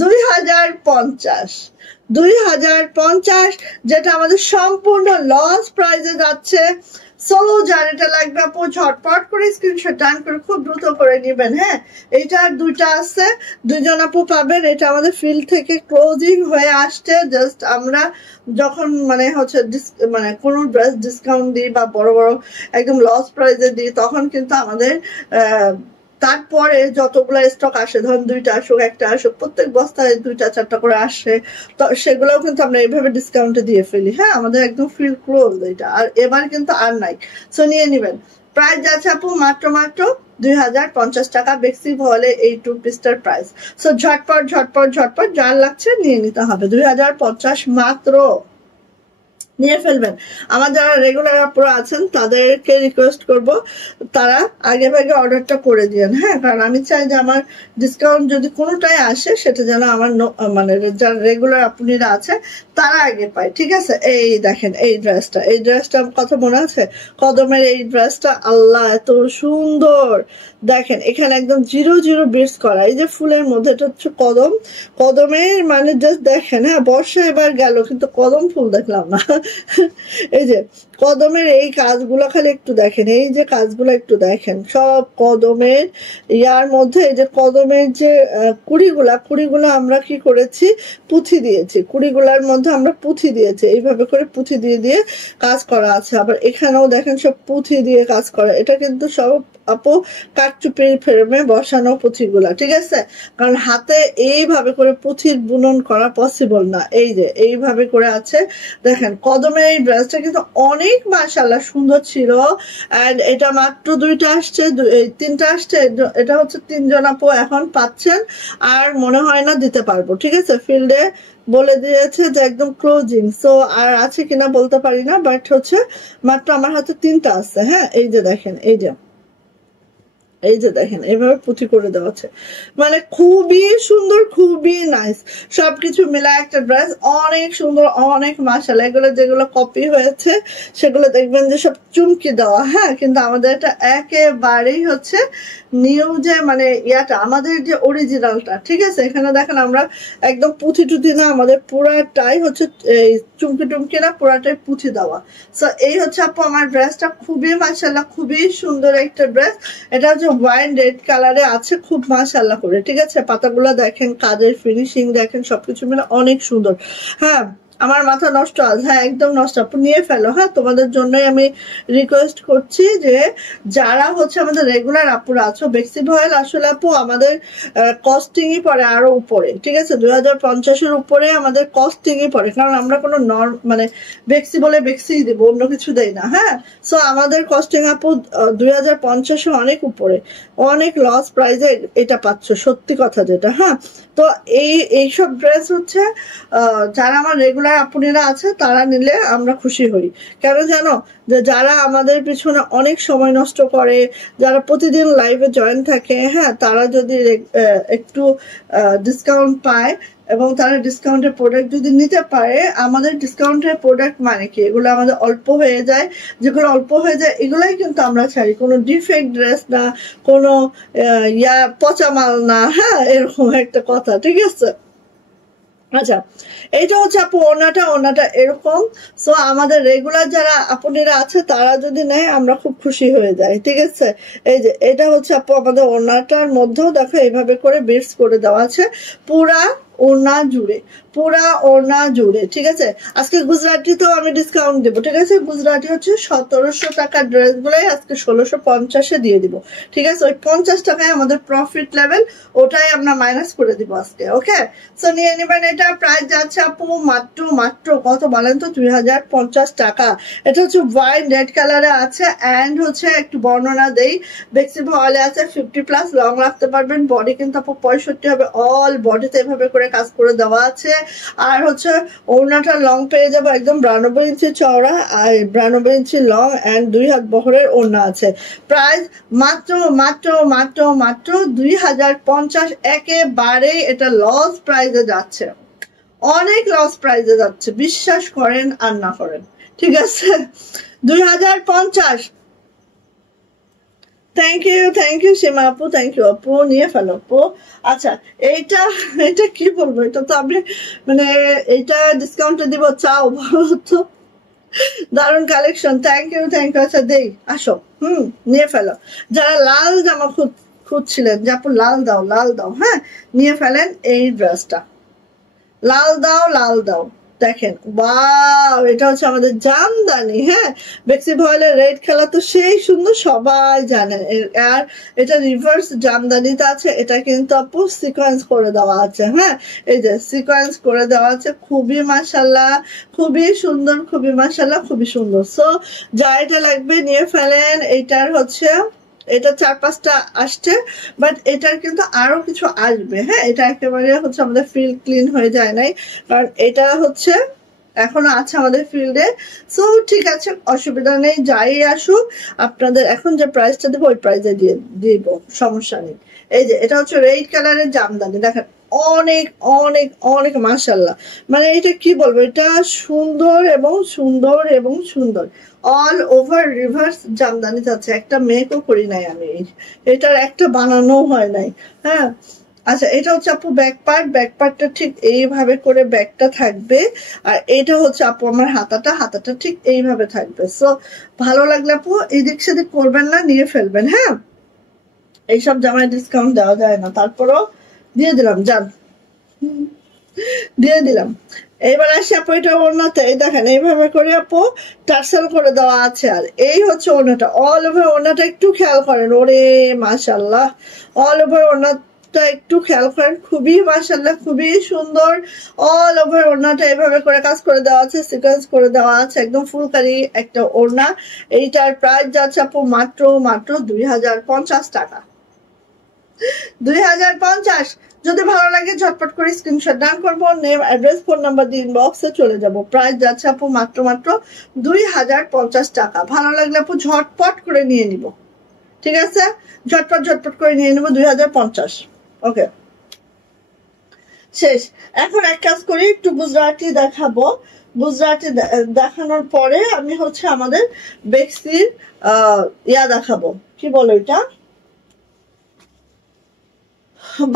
2050, 2050, যেটা আমাদের সম্পূর্ণ লস প্রাইজে যাচ্ছে। সো যার এটা লাগবে আপু ঝটপট করে স্ক্রিনশট ডান করে খুব দ্রুত করে নেবেন। হ্যাঁ, এইটার দুইটা আছে, দুইজন আপু পাবেন। এটা আমাদের ফিল্ড থেকে ক্লোজিং হয়ে আসছে, জাস্ট আমরা যখন মানে হচ্ছে মানে কোনো ড্রেস ডিসকাউন্ট দিই বা বড় বড় একদম লস প্রাইজে দিই, তখন কিন্তু আমাদের তারপরে যতগুলো স্টক আসে, ধরুন 2টা আসুক 1টা আসুক, প্রত্যেক বস্তায় 2টা 4টা করে আসে, তো সেগুলোও কিন্তু আমরা এইভাবে ডিসকাউন্টে দিয়ে ফেলি। হ্যাঁ, আমাদের একদম ফিল ক্লোজ এটা, আর এবার কিন্তু আর নাই। সো নিয়ে নেবেন। প্রাইস যাচ্ছে আপু মাত্র 2050 টাকা বেক্সি হলে এই 2 পিসটার প্রাইস। সো ঝটপট ঝটপট ঝটপট যার লাগছে নিয়ে নিতে হবে, 2050 মাত্র নিয়ে ফেলবেন। আমার যারা রেগুলার আপুরা আছেন তাদেরকে রিকোয়েস্ট করব তারা আগে ভাগে অর্ডারটা করে দিয়েন। হ্যাঁ, কারণ আমি চাই যে আমার ডিসকাউন্ট যদি কোনোটাই আসে সেটা যেন আমার মানে যারা রেগুলার আপুরা আছে তারা আগে পায়, ঠিক আছে। এই দেখেন এই ড্রেসটা কথা মনে আছে, কদমের এই ড্রেসটা, আল্লাহ এত সুন্দর। দেখেন এখানে একদম 0 বিটস করা, এই যে ফুলের মধ্যে, এটা হচ্ছে কদমের মানে জাস্ট দেখেন। হ্যাঁ, বর্ষা এবার গেল কিন্তু কদম ফুল দেখলাম না। এই যে কদমের এই কাজগুলো খালি একটু দেখেন, এই যে কাজগুলো একটু দেখেন, সব কদমের ইয়ার মধ্যে। এই যে কদমের যে কুড়িগুলা আমরা কি করেছি, পুঁথি দিয়েছি, কুড়িগুলার মধ্যে আমরা পুঁথি দিয়েছি, এইভাবে করে পুঁথি দিয়ে দিয়ে কাজ করা আছে। আবার এখানেও দেখেন সব পুঁথি দিয়ে কাজ করা, এটা কিন্তু সব আপু কাঠচুপির ফ্রেমে বসানো পুঁথিগুলা, ঠিক আছে। কারণ হাতে এইভাবে করে পুঁথির বুনন করা পসিবল না। এই যে এইভাবে করে আছে দেখেন। কদমের এই ড্রেসটা কিন্তু অনেক মাশাআল্লাহ সুন্দর ছিল। এন্ড এটা মাত্র 2টা আসছে, 3টা আসছে, এটা হচ্ছে 3জন আপু এখন পাচ্ছেন, আর মনে হয় না দিতে পারবো, ঠিক আছে। ফিল্ডে বলে দিয়েছে যে একদম ক্লোজিং, সো আর আছে কিনা বলতে পারি না, বাট হচ্ছে মাত্র আমার হাতে 3টা আছে। হ্যাঁ, এই যে দেখেন, এই যে দেখেন এইভাবে পুঁথি করে দেওয়া আছে, মানে খুবই সুন্দর, খুবই নাইস। সবকিছু মিলা একটা ড্রেস, অনেক সুন্দর, অনেক মাশাআল্লাহ। এগুলো যেগুলো কপি হয়েছে সেগুলো দেখবেন যে সব চুমকি দেওয়া। হ্যাঁ, কিন্তু আমাদের এটা একেবারেই হচ্ছে নিউ, যে মানে ইয়াটা আমাদের যে অরিজিনালটা, ঠিক আছে। এখানে দেখেন আমরা একদম পুঁথি টুথি না, আমাদের পুরাটাই হচ্ছে এই চুমকি না, পুরাটাই পুঁথি দেওয়া। সো এই হচ্ছে আপু আমার ড্রেসটা, খুবই মাশাআল্লাহ, খুবই সুন্দর একটা ড্রেস। এটা হচ্ছে ওয়াইন রেড কালারে আছে, খুব মাশাআল্লাহ করে, ঠিক আছে। পাতাগুলো দেখেন, কাজের ফিনিশিং দেখেন, সবকিছু মিলে অনেক সুন্দর। হ্যাঁ, আমার মাথা নষ্ট আজ, হ্যাঁ একদম নষ্ট, আপু নিয়ে ফেলো। হ্যাঁ, তোমাদের জন্যই আমি রিকোয়েস্ট করছি যে যারা হচ্ছে আমাদের রেগুলার আপুরা আছো, বেক্সি ভয়েল আসলে আপু আমাদের কস্টিংই পড়ে আরো উপরে, ঠিক আছে। 2050-এর উপরে আমাদের কস্টিংই পড়ে, কারণ আমরা কোনো মানে বেক্সি বলে বেক্সি দিব, অন্য কিছু দেই না। হ্যাঁ, সো আমাদের কস্টিং আপু 2050-এ অনেক উপরে, অনেক লস প্রাইজে এটা পাচ্ছ, সত্যি কথা যেটা। হ্যাঁ, তো এইসব ড্রেস হচ্ছে যারা আমার রেগুলার আপুরা আছে তারা নিলে আমরা খুশি হই। কেন জানো, যে যারা আমাদের পিছনে অনেক সময় নষ্ট করে, যারা প্রতিদিন লাইভে জয়েন থাকে, হ্যাঁ তারা যদি একটু ডিসকাউন্ট পায় এবং তারা ডিসকাউন্টের প্রোডাক্ট যদি নিতে পারে, আমাদের ডিসকাউন্টের প্রোডাক্ট মানে কি, এগুলো আমাদের অল্প হয়ে যায়, যেগুলো অল্প হয়ে যায় এগুলাই কিন্তু আমরা ছাড়ি, কোনো ডিফেক্ট ড্রেস না, কোনো পচা মাল না। হ্যাঁ, এরকম একটা কথা, ঠিক আছে। আচ্ছা, এইটা হচ্ছে আপু ওনাটা এরকম। সো আমাদের রেগুলার যারা আপুনিরা আছে তারা যদি নেয় আমরা খুব খুশি হয়ে যাই, ঠিক আছে। এই যে এটা হচ্ছে আপু আমাদের ওনাটার মধ্যেও দেখো এইভাবে করে বিটস করে দেওয়া আছে পুরা ওড়না জুড়ে, পুরা ওড়না জুড়ে, ঠিক আছে। আজকে গুজরাটি তো আমি ডিসকাউন্ট দেবো, ঠিক আছে। গুজরাটি হচ্ছে 1700 টাকার ড্রেস গুলাই আজকে 1650-এ দিয়ে দিব, ঠিক আছে। ওই 50 টাকায় আমাদের প্রফিট লেভেল, ওটাই আমরা মাইনাস করে দিব আজকে, ওকে। সো নিয়ে নেবেন। এটা প্রাইস যাচ্ছে আপু মাত্র কত বলেন তো, 2050 টাকা। এটা হচ্ছে ওয়াইন রেড কালারে আছে, অ্যান্ড হচ্ছে একটু বর্ণনা দেই, বেক্সি ভয়েলে আছে 50+ লং রাখতে পারবেন। বডি কিন্তু আপু 65 হবে, অল বডিতে এভাবে করে কাজ করে দেওয়া আছে। আর হচ্ছে ওড়নাটা লং পেয়ে যাবো একদম 92 ইঞ্চি চওড়া আর 92 ইঞ্চি লং, অ্যান্ড 2 হাত বহরের ওড়না আছে। প্রাইস মাত্র 2050। একেবারে এটা লস প্রাইজে যাচ্ছে, অনেক লস প্রাইজে যাচ্ছে, বিশ্বাস করেন আর না করেন, ঠিক আছে। 2050। থ্যাংক ইউ সীমা আপু, থ্যাংক ইউ আপু, নিয়ে ফেলো আপু। আচ্ছা, এইটা এটা কি বলবো, এটা তো আমি মানে এইটা ডিসকাউন্টে দিব, চাও বলো তো। দারুণ কালেকশন, থ্যাংক ইউ। আচ্ছা দেই, আসো, নিয়ে ফেলো। যারা লাল জামা খুঁজছিলেন যে আপু লাল দাও, হ্যাঁ নিয়ে ফেলেন এই ড্রেসটা, লাল দাও। দেখেন, ওয়াও, এটা হচ্ছে আমাদের জামদানি, হ্যাঁ। বেক্সি ভয়েলের রেড খেলা তো সেই সুন্দর, সবাই জানেন। আর এটা রিভার্স জামদানিতে আছে, এটা কিন্তু আপু সিকোয়েন্স করে দেওয়া আছে, হ্যাঁ। এই যে সিকোয়েন্স করে দেওয়া আছে, খুবই মাশাল্লাহ, খুবই সুন্দর, খুবই মাশাল্লাহ, খুবই সুন্দর। সো যা এটা লাগবে নিয়ে ফেলেন। এইটার হচ্ছে এটা 4-5টা আসছে, বাট এটার কিন্তু আরো কিছু আসবে, হ্যাঁ। এটা একেবারে হচ্ছে আমাদের ফিল্ড ক্লিন হয়ে যায় নাই, কারণ এটা হচ্ছে এখনো আছে আমাদের ফিল্ডে। সো ঠিক আছে, অসুবিধা নেই, যাই আসুক আপনাদের এখন যে প্রাইসটা দেবো ওই প্রাইসে দিয়ে দিব, সমস্যা নেই। এই যে এটা হচ্ছে রেড কালারের জামদানি, দেখেন অনেক অনেক অনেক মাশাল্লাহ, মানে এটা কি বলবো, এটা সুন্দর অল ওভার রিভার্স জামদানি আছে। একটা মেকও করি নাই আমি, এটার একটা বানানো হয় নাই, হ্যাঁ। আচ্ছা, এটা হচ্ছে আপু ব্যাক পার্টটা ঠিক এইভাবে করে ব্যাকটা থাকবে, আর এটা হচ্ছে আপু আমার হাতাটা ঠিক এইভাবে থাকবে। সো ভালো লাগলে আপু এদিক সেদিক করবেন না, নিয়ে ফেলবেন, হ্যাঁ। এইসব জামায় ডিসকাউন্ট দেওয়া যায় না, তারপরও দিয়ে দিলাম, যান, দিয়ে দিলাম। এইবার আসি আপু এটা ওড়নাতে, এই দেখেন এইভাবে করে আপু টার্সেল করে দেওয়া আছে, আর এই হচ্ছে ওড়নাটা, অল ওভার ওড়নাটা একটু খেয়াল করেন, ওরে মাশাল্লাহ, অল ওভার ওড়নাটা একটু খেয়াল করেন, খুবই মাশাল্লাহ, খুবই সুন্দর। অল ওভার ওড়নাটা এইভাবে করে কাজ করে দেওয়া আছে, সিকোয়েন্স করে দেওয়া আছে, একদম ফুলকারি একটা ওড়না। এইটার প্রাইস যাচ্ছে আপু মাত্র 2050 টাকা, 2050। যদি ভালো লাগে ঝটপট করে স্ক্রিনশট ডান করবো, নেম অ্যাড্রেস ফোন নাম্বার দিয়ে ইনবক্সে চলে যাব। প্রাইস যাচ্ছে আপু মাত্র 2050 টাকা। ভালো লাগলে আপু ঝটপট করে নিয়ে নিব, ঠিক আছে, ঝটপট করে নিয়ে নিব 2050। ওকে, শেষ। এখন এক কাজ করি, একটু গুজরাটি দেখাবো। গুজরাটি দেখানোর পরে আমি হচ্ছে আমাদের বেক্সির দেখাবো, কি বলো এটা,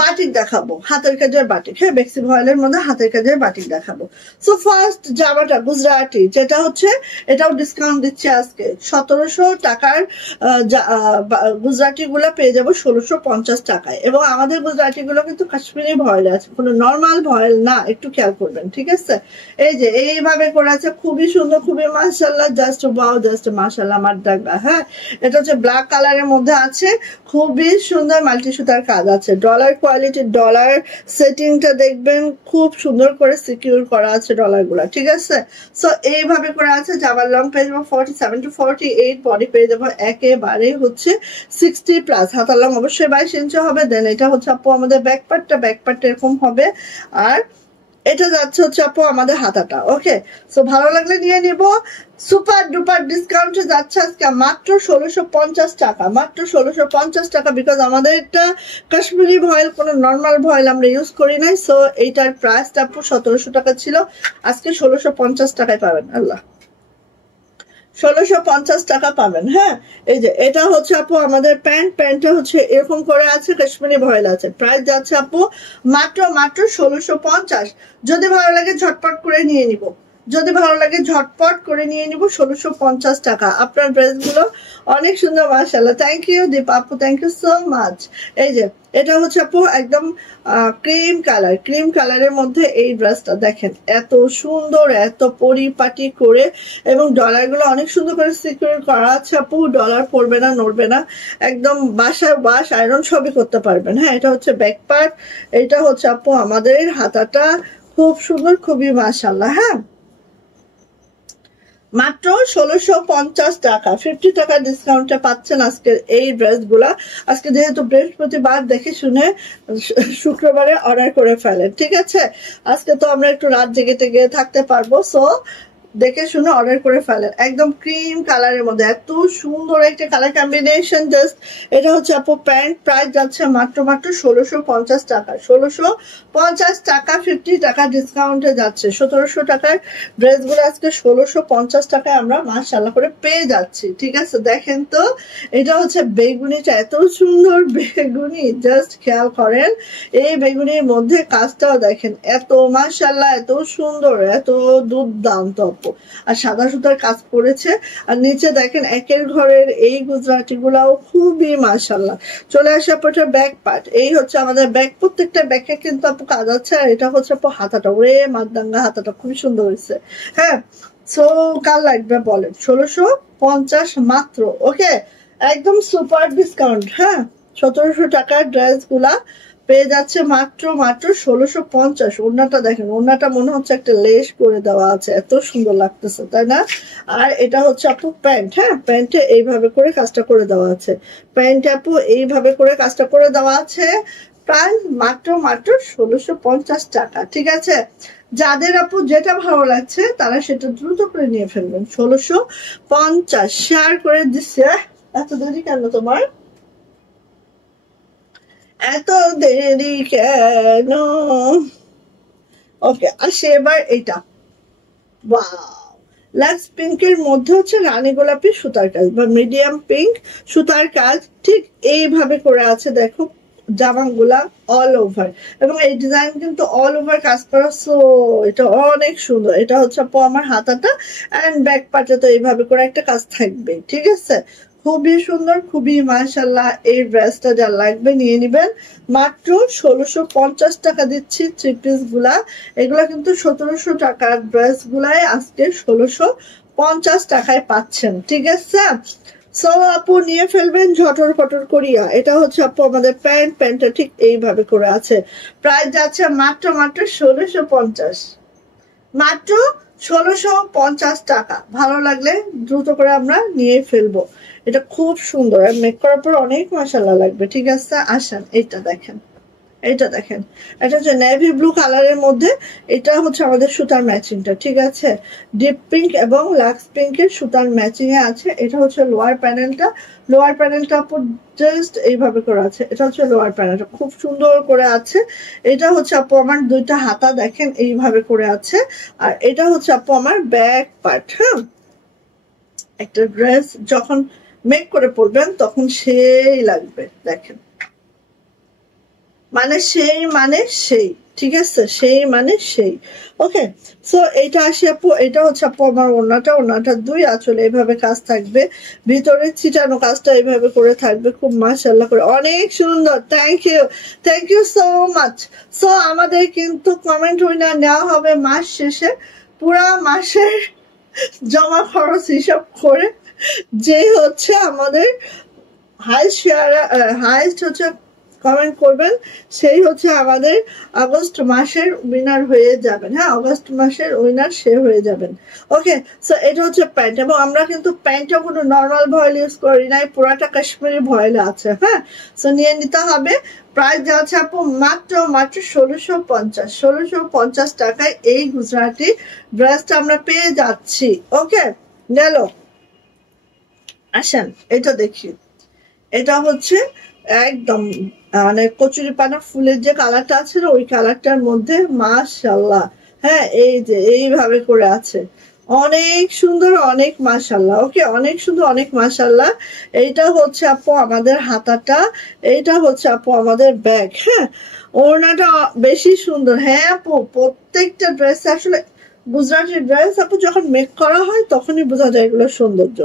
বাটিক দেখাবো, হাতের কাজের বাটিক, হ্যাঁ। বেক্সি ভয়েলের মধ্যে হাতের কাজের বাটিক দেখাবো। সো ফার্স্ট জামাটা গুজরাটি, যেটা হচ্ছে এটাও ডিসকাউন্ট দিচ্ছে আজকে 1700 টাকার। গুজরাটি গুলো পেয়ে যাবো 1650 টাকায়, এবং আমাদের গুজরাটি গুলো কিন্তু কাশ্মীরি ভয়েল আছে, কোনো নর্মাল ভয়েল না, একটু খেয়াল করবেন, ঠিক আছে। এই যে এইভাবে করে আছে, খুবই সুন্দর, খুবই মাশাল্লাহ, জাস্ট ওয়াও, জাস্ট মাশাল্লাহ আমার ডাকবা, হ্যাঁ। এটা হচ্ছে ব্ল্যাক কালারের মধ্যে আছে, খুবই সুন্দর মাল্টি সুতার কাজ আছে, ডলার কোয়ালিটি, ডলার সেটিংটা দেখবেন খুব সুন্দর করে সিকিউর করা আছে ডলার গুলা, ঠিক আছে। সো এইভাবে করে আছে। জামার লং পেয়ে যাবো 47 to 48, বডি পেয়ে যাবো একেবারে হচ্ছে 60+, হাতার লং অবশ্যই 22 ইঞ্চি হবে। দেন এটা হচ্ছে আপু আমাদের ব্যাক পার্টটা এরকম হবে, আর এটা যাচ্ছে হচ্ছে আপু আমাদের হাতাটা, ওকে। সো ভালো লাগলে নিয়ে নিব। সুপার ডুপার ডিসকাউন্টে যাচ্ছে আজকে মাত্র 1650 টাকা, মাত্র 1650 টাকা, বিকজ আমাদের এটা কাশ্মীরি ভয়েল, কোনো নর্মাল ভয়েল আমরা ইউজ করি নাই। সো এইটার প্রাইসটা আপু 1700 টাকা ছিল, আজকে 1650 টাকায় পাবেন। আল্লাহ, 1650 টাকা পাবেন। হ্যাঁ, এই যে এটা হচ্ছে আপু আমাদের প্যান্টটা হচ্ছে এরকম করে আছে, কাশ্মীরি ভয়েল আছে। প্রাইস যাচ্ছে আপু মাত্র 1650। যদি ভালো লাগে ঝটপট করে নিয়ে নিব, যদি ভালো লাগে ঝটপট করে নিয়ে নিব। 1650 টাকা। আপনার ড্রেসগুলো অনেক সুন্দর মাশাআল্লাহ। থ্যাংক ইউ দীপ আপু, থ্যাংক ইউ সো মাচ। এই যে এটা হচ্ছে আপু একদম ক্রিম কালারের মধ্যে এই ড্রেসটা দেখেন, এত সুন্দর, এত পরিপাটি করে, এবং ডলারগুলো অনেক সুন্দর করে সিকিউর করা আছে আপু। ডলার পড়বে না, নড়বে না, একদম বাসায় ওয়াশ আয়রন সবই করতে পারবেন। হ্যাঁ, এটা হচ্ছে ব্যাক পার্ট, এটা হচ্ছে আপু আমাদের হাতাটা, খুব সুন্দর, খুবই মাশাআল্লাহ। হ্যাঁ, মাত্র 1650 টাকা, 50 টাকা ডিসকাউন্টে পাচ্ছেন আজকের এই ড্রেসগুলা। আজকে যেহেতু বৃহস্পতিবার, দেখে শুনে শুক্রবারে অর্ডার করে ফেলেন, ঠিক আছে? আজকে তো আমরা একটু রাত জেগে টেগে থাকতে পারবো, সো দেখে শুনে অর্ডার করে ফেলেন। একদম ক্রিম কালারের মধ্যে এত সুন্দর একটা কালার কম্বিনেশন। জাস্ট এটা হচ্ছে আপু প্যান্ট, প্রাইস যাচ্ছে মাত্র 1650 টাকা। 1650 টাকা, 50 টাকা ডিসকাউন্টে যাচ্ছে। 1700 টাকার ড্রেসগুলো আজকে 1650 টাকায় আমরা মাশাআল্লাহ করে পেয়ে যাচ্ছি, ঠিক আছে? দেখেন তো, এটা হচ্ছে বেগুনিটা, এত সুন্দর বেগুনি, জাস্ট খেয়াল করেন এই বেগুনির মধ্যে কাজটাও দেখেন, এত মাশাআল্লাহ, এত সুন্দর, এত দুর্দান্ত। আর সাদা সুতার কাজ করেছে, আর নিচে দেখেন একের ঘরের এই গুজরাটি গুলাও খুবই মাশাআল্লাহ। চলে আসে আপু এটা ব্যাক পার্ট, এই হচ্ছে আমাদের ব্যাক, প্রত্যেকটা ব্যাকে কিন্তু আপু কাজ আছে। আর এটা হচ্ছে আপু হাতাটা, ওরে মারদাঙ্গা হাতাটা খুবই সুন্দর হয়েছে। হ্যাঁ, সো কার লাগবে বলেন? 1650 মাত্র। ওকে, একদম সুপার ডিসকাউন্ট। হ্যাঁ, 1700 টাকার ড্রেস গুলা পেয়ে যাচ্ছে মাত্র 1650। ওড়নাটা দেখেন, ওড়নাটা মনে হচ্ছে একটা লেস করে দেওয়া আছে, এত সুন্দর লাগতেছে, তাই না? আর এটা হচ্ছে আপু প্যান্ট। হ্যাঁ, প্যান্টে এইভাবে করে কাজটা করে দেওয়া আছে, প্যান্টে আপু এইভাবে করে কাজটা করে দেওয়া আছে। প্রাইস মাত্র 1650 টাকা, ঠিক আছে? যাদের আপু যেটা ভালো লাগছে তারা সেটা দ্রুত করে নিয়ে ফেলবেন। 1650 শেয়ার করে দিচ্ছে। এত দেরি কেন তোমার, এত দেরি কেন? ওকে, আসে এবার এটা। ওয়াও, লাক্স পিঙ্কের মধ্যে হচ্ছে রানী গোলাপি সুতার কাজ বা মিডিয়াম পিঙ্ক সুতার কাজ, ঠিক এইভাবে করে আছে। দেখো জামাগুলা অল ওভার, এবং এই ডিজাইন কিন্তু অল ওভার কাজ করা, সো এটা অনেক সুন্দর। এটা হচ্ছে আপু আমার হাতাটা, অ্যান্ড ব্যাক পার্টে তো এইভাবে করে একটা কাজ থাকবে, ঠিক আছে? খুবই সুন্দর, খুবই মাশাআল্লাহ। এই ড্রেসটা যা লাগবে নিয়ে নিবেন। মাত্র 1650 টাকা দিচ্ছি থ্রি পিস গুলা। এগুলা কিন্তু 1700 টাকার ড্রেস গুলাই আজকে 1650 টাকায় পাচ্ছেন, ঠিক আছে? সো আপু নিয়ে ফেলবেন ঝটর পটর করিয়া। এটা হচ্ছে আপু আমাদের প্যান্টটা ঠিক এইভাবে করে আছে। প্রাইস যাচ্ছে মাত্র 1650, মাত্র 1650 টাকা। ভালো লাগলে দ্রুত করে আমরা নিয়ে ফেলবো। এটা খুব সুন্দর, মেক করার পর অনেক মাশাআল্লাহ লাগবে, ঠিক আছে? আসেন এইটা দেখেন, এটা দেখেন, এটা হচ্ছে নেভি ব্লু কালারের মধ্যে। এটা হচ্ছে আমাদের সুতার ম্যাচিংটা, ঠিক আছে? ডিপ পিঙ্ক এবং লাক্স পিঙ্কের সুতার ম্যাচিং এ আছে। এটা হচ্ছে লোয়ার প্যানেলটা, লোয়ার প্যানেলটা আপু জাস্ট এইভাবে করে আছে। এটা হচ্ছে লোয়ার প্যানেলটা, খুব সুন্দর করে আছে। এটা হচ্ছে আপু আমার দুইটা হাতা দেখেন এইভাবে করে আছে। আর এটা হচ্ছে আপু আমার ব্যাক পার্ট। হ্যাঁ, একটা ড্রেস যখন মেক করে পরবেন তখন সেই লাগবে, দেখেন, মানে সেই, ঠিক আছে? সেই মানে সেই। ওকে, সো এইটা আসি আপু, এটা হচ্ছে আপু আমার ওড়নাটা দুই আঁচলে এইভাবে কাজ থাকবে, ভিতরে ছিটানো কাজটা এইভাবে করে থাকবে, খুব মাশাআল্লাহ করে, অনেক সুন্দর। Thank you so much. So আমাদের কিন্তু কমেন্ট উইনার নেওয়া হবে মাস শেষে, পুরা মাসের জমা খরচ হিসাব করে, যে হচ্ছে আমাদের হাইস্ট হচ্ছে কমেন্ট করবেন, সেই হচ্ছে আমাদের আগস্ট মাসের উইনার হয়ে যাবেন। হ্যাঁ, আগস্ট মাসের উইনার সে হয়ে যাবেন। ওকে, সো এটা হচ্ছে প্যান্ট, এবং আমরা কিন্তু প্যান্টটা কোনো নর্মাল ভয়েল ইউজ করি নাই, পুরাটা কাশ্মীরি ভয়েল আছে। হ্যাঁ, সো নিয়ে নিতে হবে। প্রাইস যাচ্ছে আপু মাত্র 1650 টাকায় এই গুজরাটি ড্রেসটা আমরা পেয়ে যাচ্ছি। ওকে, গেল। আসেন এটা দেখি, এটা হচ্ছে একদম মানে কচুরি পানা ফুলের যে কালারটা আছে না, ওই কালারটার মধ্যে মাশাআল্লাহ। হ্যাঁ, এই যে এইভাবে করে আছে, অনেক সুন্দর, অনেক মাশাল্লাহ। ওকে, অনেক সুন্দর, অনেক মাশাল্লাহ। এইটা হচ্ছে আপু আমাদের হাতাটা, এইটা হচ্ছে আপু আমাদের ব্যাগ। হ্যাঁ, ওড়নাটা বেশি সুন্দর। হ্যাঁ আপু, প্রত্যেকটা ড্রেস আসলে গুজরাটি ড্রেস আপু যখন মেক করা হয় তখনই বোঝা যায় এগুলোর সৌন্দর্য।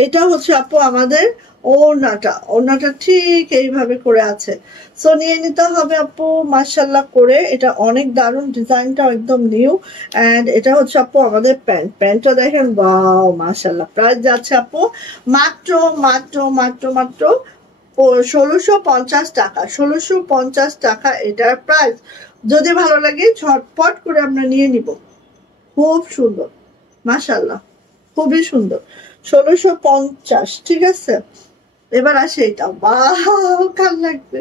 এইটা হচ্ছে আপু আমাদের ওড়নাটা, ওড়নাটা ঠিক এইভাবে করে আছে। সো নিয়ে নিতে হবে আপু মাশাল্লাহ করে। এটা অনেক দারুণ, ডিজাইনটাও একদম নিউ। এন্ড এটা হচ্ছে আপু আমাদের প্যান্ট, প্যান্টটা দেখেন, ওয়াও মাশাল্লাহ। প্রাইস যাচ্ছে আপু মাত্র মাত্র মাত্র মাত্র 1650 টাকা, 1650 টাকা এটার প্রাইস। যদি ভালো লাগে ঝটপট করে আমরা নিয়ে নিব। খুব সুন্দর মাশাল্লাহ, খুবই সুন্দর। 1650, ঠিক আছে। এবার আসে এটা, বাহ কার লাগবে,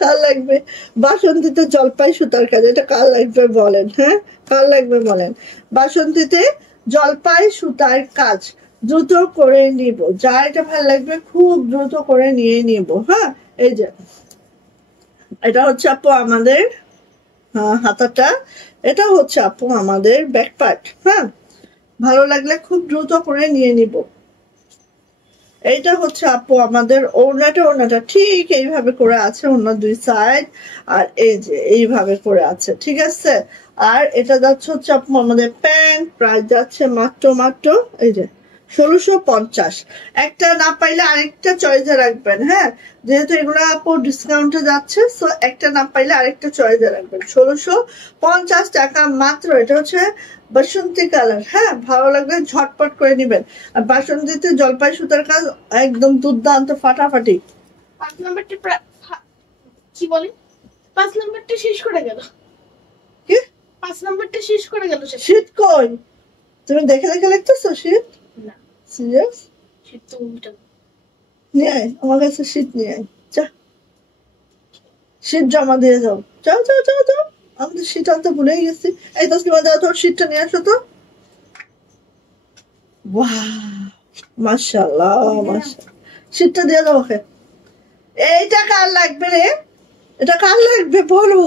কার লাগবে? বাসন্তীতে জলপাই সুতার কাজ, এটা কার লাগবে বলেন? হ্যাঁ, কার লাগবে বলেন? বাসন্তীতে জলপাই সুতার কাজ, দ্রুত করে নিব। যার এটা ভালো লাগবে খুব দ্রুত করে নিয়ে নিব। হ্যাঁ, এই যে এটা হচ্ছে আপু আমাদের হাতাটা, এটা হচ্ছে আপু আমাদের ব্যাক পার্ট। হ্যাঁ, ভালো লাগলে খুব দ্রুত করে নিয়ে নিব। এইটা হচ্ছে আপু আমাদের ওড়নাটা, ওড়নাটা ঠিক এইভাবে করে আছে, ওড়নার দুই সাইড, আর এই যে এইভাবে করে আছে, ঠিক আছে। আর এটা যাচ্ছে হচ্ছে আপু আমাদের প্যান্ট, প্রাইস যাচ্ছে মাত্র মাত্র এই যে 1650। একটা না পাইলে আরেকটা চয়েসে রাখবেন। হ্যাঁ, যেহেতু এগুলো আপু ডিসকাউন্টে যাচ্ছে, সো একটা না পাইলে আরেকটা চয়েসে রাখবেন। 1650 টাকা মাত্র। এটা হচ্ছে বাসন্তী কালার। হ্যাঁ, ভালো লাগলে ঝটপট করে নিবেন। আর বাসন্তীতে জলপাই সুতার কাজ একদম দুর্দান্ত, ফাটাফাটি। 5 নম্বরটা কি বলে, 5 নম্বরটা শেষ করে গেল। কি 5 নম্বরটা শেষ করে গেল? শীত কই? তুমি দেখে দেখে লিখতেছো শীত? না, সিরিয়াস? শীত তো উল্টা। নিয়ে আয় আমার কাছে, শীত নিয়ে আয়, যা শীত জমা দিয়ে যাও, যাও যাও যাও যাও। আমি তো শীত আনতে ভুলেই গেছি। এই তসলিমা যাও, তোর শীতটা নিয়ে আসো তো। বাহ মাশাআল্লাহ, মাশাআল্লাহ। শীতটা দিয়ে দাও ওকে। এইটা কার লাগবে রে? এটা কার লাগবে বলো?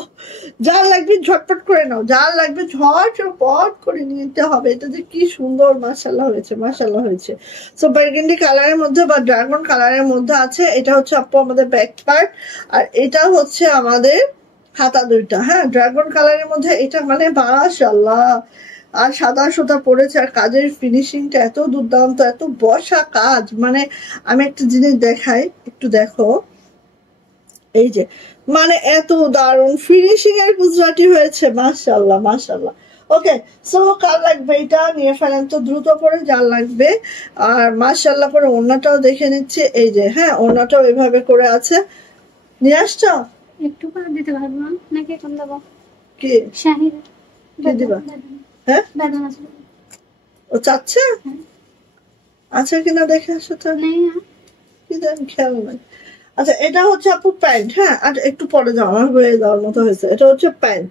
যার লাগবে ঝটপট করে নাও, যার লাগবে ঝটপট করে নিতে হবে। এটা যে কি সুন্দর, মাশাআল্লাহ হয়েছে, মাশাআল্লাহ হয়েছে। সো বার্গেন্ডি কালারের মধ্যে বা ড্রাগন কালারের মধ্যে আছে। এটা হচ্ছে আপু আমাদের ব্যাক পার্ট, আর এটা হচ্ছে আমাদের হাতা দুইটা। হ্যাঁ, ড্রাগন কালারের মধ্যে এটা মানে মাশাআল্লাহ। আর সাদা সুতা পড়েছে, আর কাজের ফিনিশিংটা এত দুর্দান্ত, এত বসা কাজ। মানে আমি একটা জিনিস দেখাই, একটু দেখো। এই যে মানে এত দারুণ ফিনিশিং এর গুজরাটি হয়েছে, মাশাআল্লাহ মাশাআল্লাহ। ওকে, সো কার লাগবে এটা নিয়ে ফেলেন তো দ্রুত করে, যার লাগবে। আর মাশাআল্লাহ করে ওড়নাটাও দেখে নিচ্ছে। এই যে হ্যাঁ, ওড়নাটাও এভাবে করে আছে। নিয়ে আসছো? একটু করে দিতে পারবো না নাকি এখন দেবো? কি শাহিদ কি দিবা? হ্যাঁ, বেদনা ও চাচ্ছে আছে কিনা দেখে আসো তো। নেই। কি জানি, খেয়াল নাই। আচ্ছা, এটা হচ্ছে আপু প্যান্ট। হ্যাঁ, আর একটু পরে যাও, আমার হয়ে যাওয়ার মতো হয়েছে। এটা হচ্ছে প্যান্ট।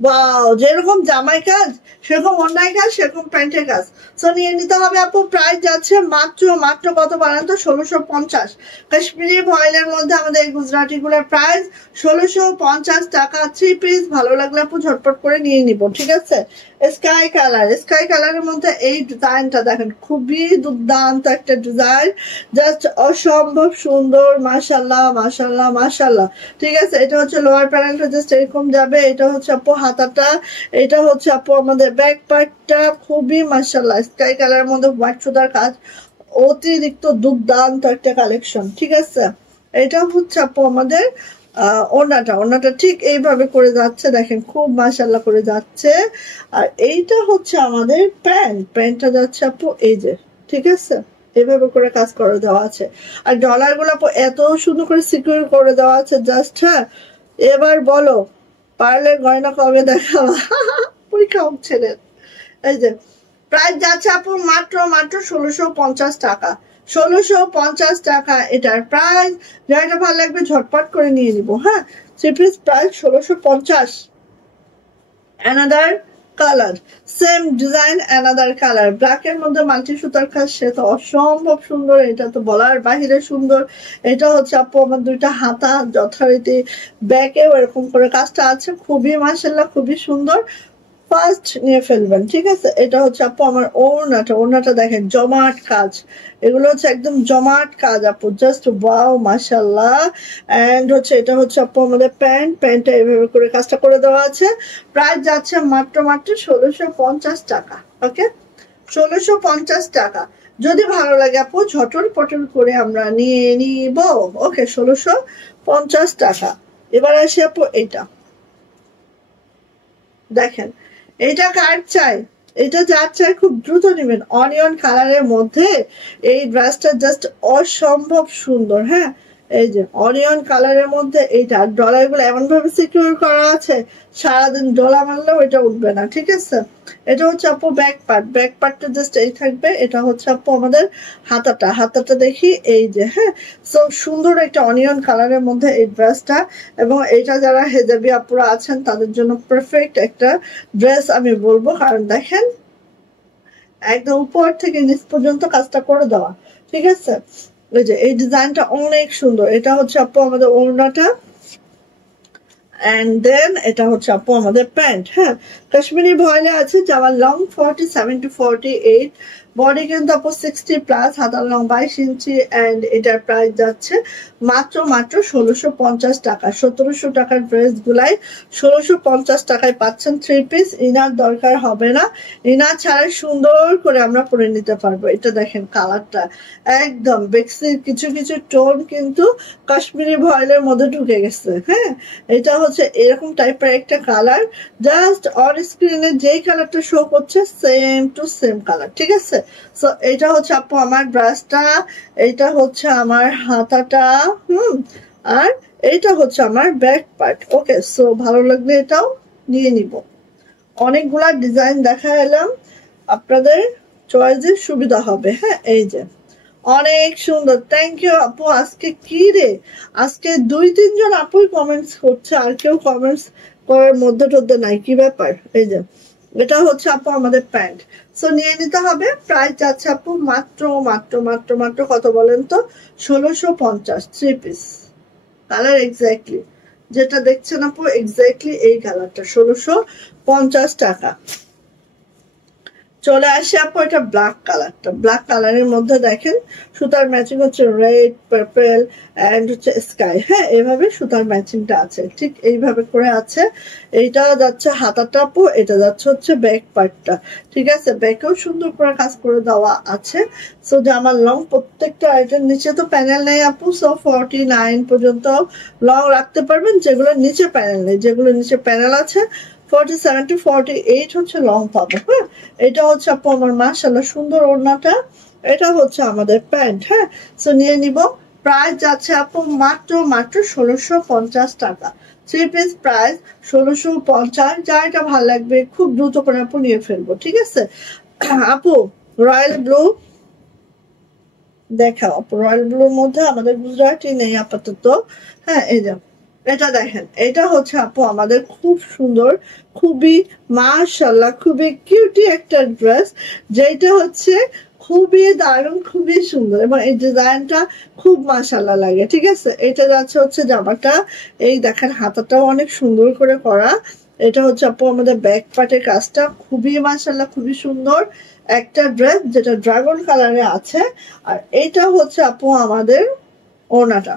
ওয়াও, যেরকম জামাই কাজ সেরকম অন্যায় কাজ, সেরকম প্যান্টের কাজ। সো নিয়ে নিতে হবে আপু। প্রাইস যাচ্ছে মাত্র মাত্র কত বলেন তো? 1650। কাশ্মীরি ভয়েলের মধ্যে আমাদের এই গুজরাটি গুলোর প্রাইস 1650 টাকা। 3 পিস। ভালো লাগলে আপু ঝটপট করে নিয়ে নিব, ঠিক আছে। স্কাই কালার, স্কাই কালারের মধ্যে এই ডিজাইনটা দেখেন, খুবই দুর্দান্ত একটা ডিজাইন, জাস্ট অসম্ভব সুন্দর। মাশাল্লাহ মাশাল্লাহ মাশাল্লাহ, ঠিক আছে। এটা হচ্ছে লোয়ার প্যানেলটা জাস্ট এরকম যাবে। এটা হচ্ছে আপু হাতাটা, এটা হচ্ছে আপু আমাদের ব্যাক পার্টটা। খুবই মাশাল্লাহ, স্কাই কালারের মধ্যে হোয়াইট সুতার কাজ, অতিরিক্ত দুর্দান্ত একটা কালেকশন, ঠিক আছে। এটা হচ্ছে আপু আমাদের ওড়নাটা, ওড়নাটা ঠিক এইভাবে করে যাচ্ছে, দেখেন খুব মাশাল্লাহ করে যাচ্ছে। আর এইটা হচ্ছে আমাদের প্যান্ট, প্যান্টটা যাচ্ছে আপু এই যে, ঠিক আছে, এভাবে করে কাজ করে দেওয়া আছে। আর ডলার গুলো এত সুন্দর করে সিকিউর করে দেওয়া আছে জাস্ট। হ্যাঁ, এবার বলো পার্লের গয়না কবে দেখাবা? পরীক্ষা ছেলে। এই যে প্রাইস যাচ্ছে আপু মাত্র মাত্র 1650 টাকা, 1650 টাকা এটার প্রাইস। যেটা ভালো লাগবে ঝটপট করে নিয়ে নিবো। হ্যাঁ, three piece price 1650। Another colour, same design, another colour, black এর মধ্যে মাল্টি সুতার কাজ, সে তো অসম্ভব সুন্দর। এটা তো বলার বাহিরে সুন্দর। এটা হচ্ছে আপু আমার দুইটা হাতা যথারীতি ব্যাকেও এরকম করে কাজটা আছে, খুবই মাশাআল্লাহ, খুবই সুন্দর। ফার্স্ট নিয়ে ফেলবেন, ঠিক আছে। এটা হচ্ছে আপু আমার ওড়নাটা দেখেন জমাট কাজ, এগুলো হচ্ছে একদম জমাট কাজ আপু, জাস্ট ওয়াও মাশাআল্লাহ। এন্ড হচ্ছে এটা হচ্ছে আপু আমাদের প্যান্টটা এভাবে করে কাজটা করে দেওয়া আছে। প্রাইস যাচ্ছে মাত্র 1650 টাকা। ওকে, 1650 টাকা। যদি ভালো লাগে আপু ঝটর পটর করে আমরা নিয়ে নিব। ওকে, 1650 টাকা। এবার আসি আপু এটা দেখেন, এটা কার চাই, এটা যার চাই খুব দ্রুত নেবেন। অনিয়ন কালারের মধ্যে এই ড্রেসটা জাস্ট অসম্ভব সুন্দর। হ্যাঁ, এই যে অনিয়ন কালারের মধ্যে এইটা ডলার গুলো এমন ভাবে সিকিউর করা আছে, সারাদিন ডলা মারলেও এটা উঠবে না, ঠিক আছে। এটা হচ্ছে আপু ব্যাক পার্টটা জাস্ট এই থাকবে। এটা হচ্ছে আপু আমাদের হাতাটা দেখি, এই যে হ্যাঁ। সো সুন্দর একটা অনিয়ন কালারের মধ্যে এই ড্রেসটা, এবং এটা যারা হেজাবি আপুরা আছেন তাদের জন্য পারফেক্ট একটা ড্রেস আমি বলবো। কারণ দেখেন একদম উপর থেকে নিচ পর্যন্ত কাজটা করে দেওয়া, ঠিক আছে। এই যে এই ডিজাইনটা অনেক সুন্দর। এটা হচ্ছে আপু আমাদের ওড়নাটা, এন্ড দেন এটা হচ্ছে আপু আমাদের প্যান্ট। হ্যাঁ, কাশ্মীরি ভয়েলে আছে, জামার লং 47 to 48, বডি কিন্তু আপু 60+, হাতার লং 22 ইঞ্চি। এন্ড এটার প্রাইস যাচ্ছে মাত্র 1650 টাকা। 1700 টাকার ড্রেস গুলাই 1650 টাকায় পাচ্ছেন। 3 পিস, ইনার দরকার হবে না, ইনার ছাড়াই সুন্দর করে আমরা পরে নিতে পারবো। এটা দেখেন কালারটা একদম বেক্সির কিছু কিছু টোন কিন্তু কাশ্মীরি ভয়েলের মধ্যে ঢুকে গেছে। হ্যাঁ, এটা হচ্ছে এরকম টাইপের একটা কালার, জাস্ট অন স্ক্রিনে যেই কালারটা শো করছে সেম টু সেম কালার, ঠিক আছে। সো এটা হচ্ছে আপু আমার ড্রেসটা, এইটা হচ্ছে আমার হাতাটা, আর এইটা হচ্ছে আমার ব্যাক পার্ট। ওকে, সো ভালো লাগলে এটাও নিয়ে নিব। অনেকগুলা ডিজাইন দেখা এলাম, আপনাদের চয়েসের সুবিধা হবে। হ্যাঁ, এই যে অনেক সুন্দর, থ্যাংক ইউ আপু। আজকে কি রে, আজকে 2-3 জন আপুই কমেন্টস করছে, আর কেউ কমেন্টস করার মধ্যে নাই, কি ব্যাপার। এই যে এটা হচ্ছে আপু আমাদের প্যান্ট, সো নিয়ে নিতে হবে। প্রাইস যাচ্ছে আপু মাত্র মাত্র মাত্র মাত্র কত বলেন তো, 1650। 3 পিস, কালার এক্স্যাক্টলি যেটা দেখছেন আপু, এক্স্যাক্টলি এই কালারটা 1650 টাকা। চলে আসে আপু এটা ব্ল্যাক কালারের মধ্যে দেখেন সুতার ম্যাচিং হচ্ছে রেড, পার্পল এন্ড হচ্ছে স্কাই। হ্যাঁ, এইভাবে সুতার ম্যাচিংটা আছে, ঠিক এইভাবে করে আছে। এইটা যাচ্ছে হাতাটা আপু, এটা যাচ্ছে হচ্ছে ব্যাক পার্টটা, ঠিক আছে। ব্যাকেও সুন্দর করে কাজ করে দেওয়া আছে। সো জামার লং প্রত্যেকটা আইটেম, নিচে তো প্যানেল নেই আপু, সো 49 পর্যন্ত লং রাখতে পারবেন। যেগুলো নিচে প্যানেল নেই, যেগুলো নিচে প্যানেল আছে 47 to 48 হচ্ছে লং পাবো। হ্যাঁ, এটা হচ্ছে আপু আমার মাশাআল্লাহ সুন্দর ওড়নাটা, এটা হচ্ছে আমাদের প্যান্ট। হ্যাঁ, সো নিয়ে নিব। প্রাইস যাচ্ছে আপু মাত্র 1650 টাকা। 3 পিস প্রাইস 1650। যা এটা ভালো লাগবে খুব দ্রুত করে আপু নিয়ে ফেলবো, ঠিক আছে। আপু রয়্যাল ব্লু দেখাও আপু, রয়্যাল ব্লুর মধ্যে আমাদের গুজরাটি নেই আপাতত। হ্যাঁ, এই যে এটা দেখেন, এটা হচ্ছে আপু আমাদের খুব সুন্দর, খুবই মাশাআল্লাহ খুবই কিউটি একটা ড্রেস, যেটা হচ্ছে খুবই দারুণ, খুবই সুন্দর, এবং এই ডিজাইনটা খুব মাশাআল্লাহ লাগে, ঠিক আছে। এটা যাচ্ছে হচ্ছে জামাটা, এই দেখেন হাতাটাও অনেক সুন্দর করে করা। এটা হচ্ছে আপু আমাদের ব্যাক পার্টের কাজটা খুবই মাশাআল্লাহ খুবই সুন্দর একটা ড্রেস, যেটা ড্রাগন কালারে আছে। আর এটা হচ্ছে আপু আমাদের ওড়নাটা,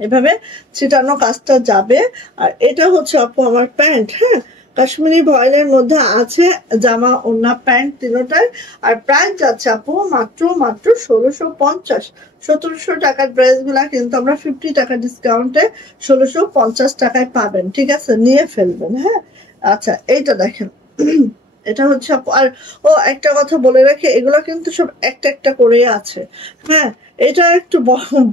এভাবে ছিটানো কাজটা যাবে। আর এটা হচ্ছে আপু আমার প্যান্ট। হ্যাঁ, কাশ্মীরি ভয়েলের মধ্যে আছে জামা ওড়না প্যান্ট তিনোটাই। আর প্রাইস যাচ্ছে আপু মাত্র মাত্র 1650। 1700 টাকার ড্রেস গুলা কিন্তু আমরা 50 টাকা ডিসকাউন্টে 1650 টাকায় পাবেন, ঠিক আছে, নিয়ে ফেলবেন। হ্যাঁ, আচ্ছা এইটা দেখেন, এটা হচ্ছে আপু। আর ও একটা কথা বলে রাখি, এগুলো কিন্তু সব একটা একটা করে আছে। হ্যাঁ, এটা একটু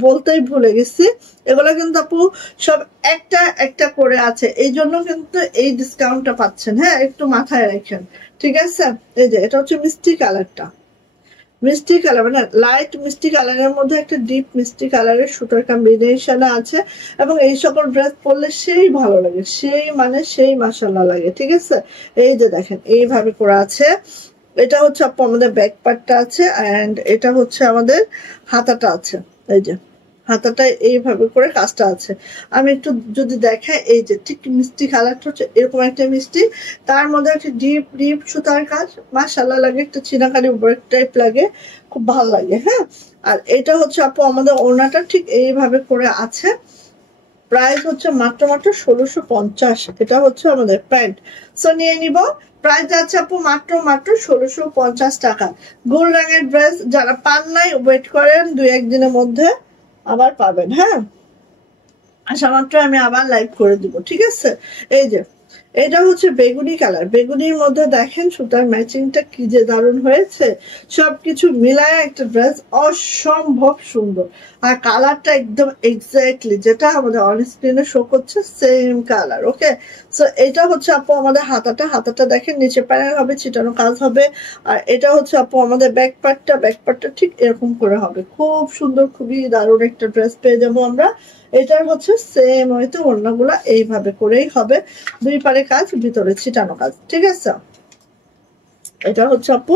বলতেই ভুলে গেছি, এগুলো কিন্তু আপু সব একটা একটা করে আছে, এই জন্য কিন্তু এই ডিসকাউন্টটা পাচ্ছেন। হ্যাঁ, একটু মাথায় রাখেন, ঠিক আছে। এই যে এটা হচ্ছে মিষ্টি কালারটা, মিষ্টি কালার মানে লাইট মিষ্টি কালারের মধ্যে একটা ডিপ মিষ্টি কালারের সুতার কম্বিনেশন আছে, এবং এই সকল ড্রেস পরলে সেই ভালো লাগে, সেই মানে সেই মাশাআল্লাহ লাগে, ঠিক আছে। এই যে দেখেন এইভাবে করা আছে। এটা হচ্ছে আপু আমাদের ব্যাক পার্টটা আছে, এন্ড এটা হচ্ছে আমাদের হাতাটা আছে। এই যে হাতাটা এইভাবে করে কাজটা আছে। আমি একটু যদি দেখাই, এই যে ঠিক মিষ্টি কালারটা হচ্ছে এরকম একটা মিষ্টি, তার মধ্যে একটা ডিপ ডিপ সুতার কাজ, মাশাআল্লাহ লাগে, একটা চিনাকারি ওয়ার্ক টাইপ লাগে, খুব ভালো লাগে। হ্যাঁ, আর এটা হচ্ছে আপু আমাদের ওড়নাটা ঠিক এইভাবে করে আছে। প্রাইস হচ্ছে মাত্র মাত্র 1650। এটা হচ্ছে আমাদের প্যান্ট। সো নিয়ে নিব। প্রাইস যাচ্ছে আপু মাত্র মাত্র 1650 টাকা। গোল রঙের ড্রেস যারা পান নাই, ওয়েট করেন, 2-1 দিনের মধ্যে আবার পাবেন। হ্যাঁ, আসা মাত্র আমি আবার লাইভ করে দিব, ঠিক আছে? এই যে এটা হচ্ছে বেগুনি কালার, বেগুনির মধ্যে দেখেন সুতার ম্যাচিংটা কি যে দারুণ হয়েছে। সবকিছু মিলায় একটা ড্রেস অসম্ভব সুন্দর। আর কালারটা একদম এক্স্যাক্টলি যেটা আমাদের অন স্ক্রিনে শো করছে, সেম কালার। ওকে, সো এটা হচ্ছে আপু আমাদের হাতাটা, হাতাটা দেখেন নিচে প্যানেল হবে, ছিটানো কাজ হবে। আর এটা হচ্ছে আপু আমাদের ব্যাক পার্টটা, ব্যাক পার্টটা ঠিক এরকম করে হবে। খুব সুন্দর, খুবই দারুণ একটা ড্রেস পেয়ে যাবো আমরা। এটার হচ্ছে সেম হয়তো ওড়নাগুলা এইভাবে করেই হবে, 2 পারে কাজ, ভিতরে ছিটানো কাজ, ঠিক আছে? এটা হচ্ছে আপু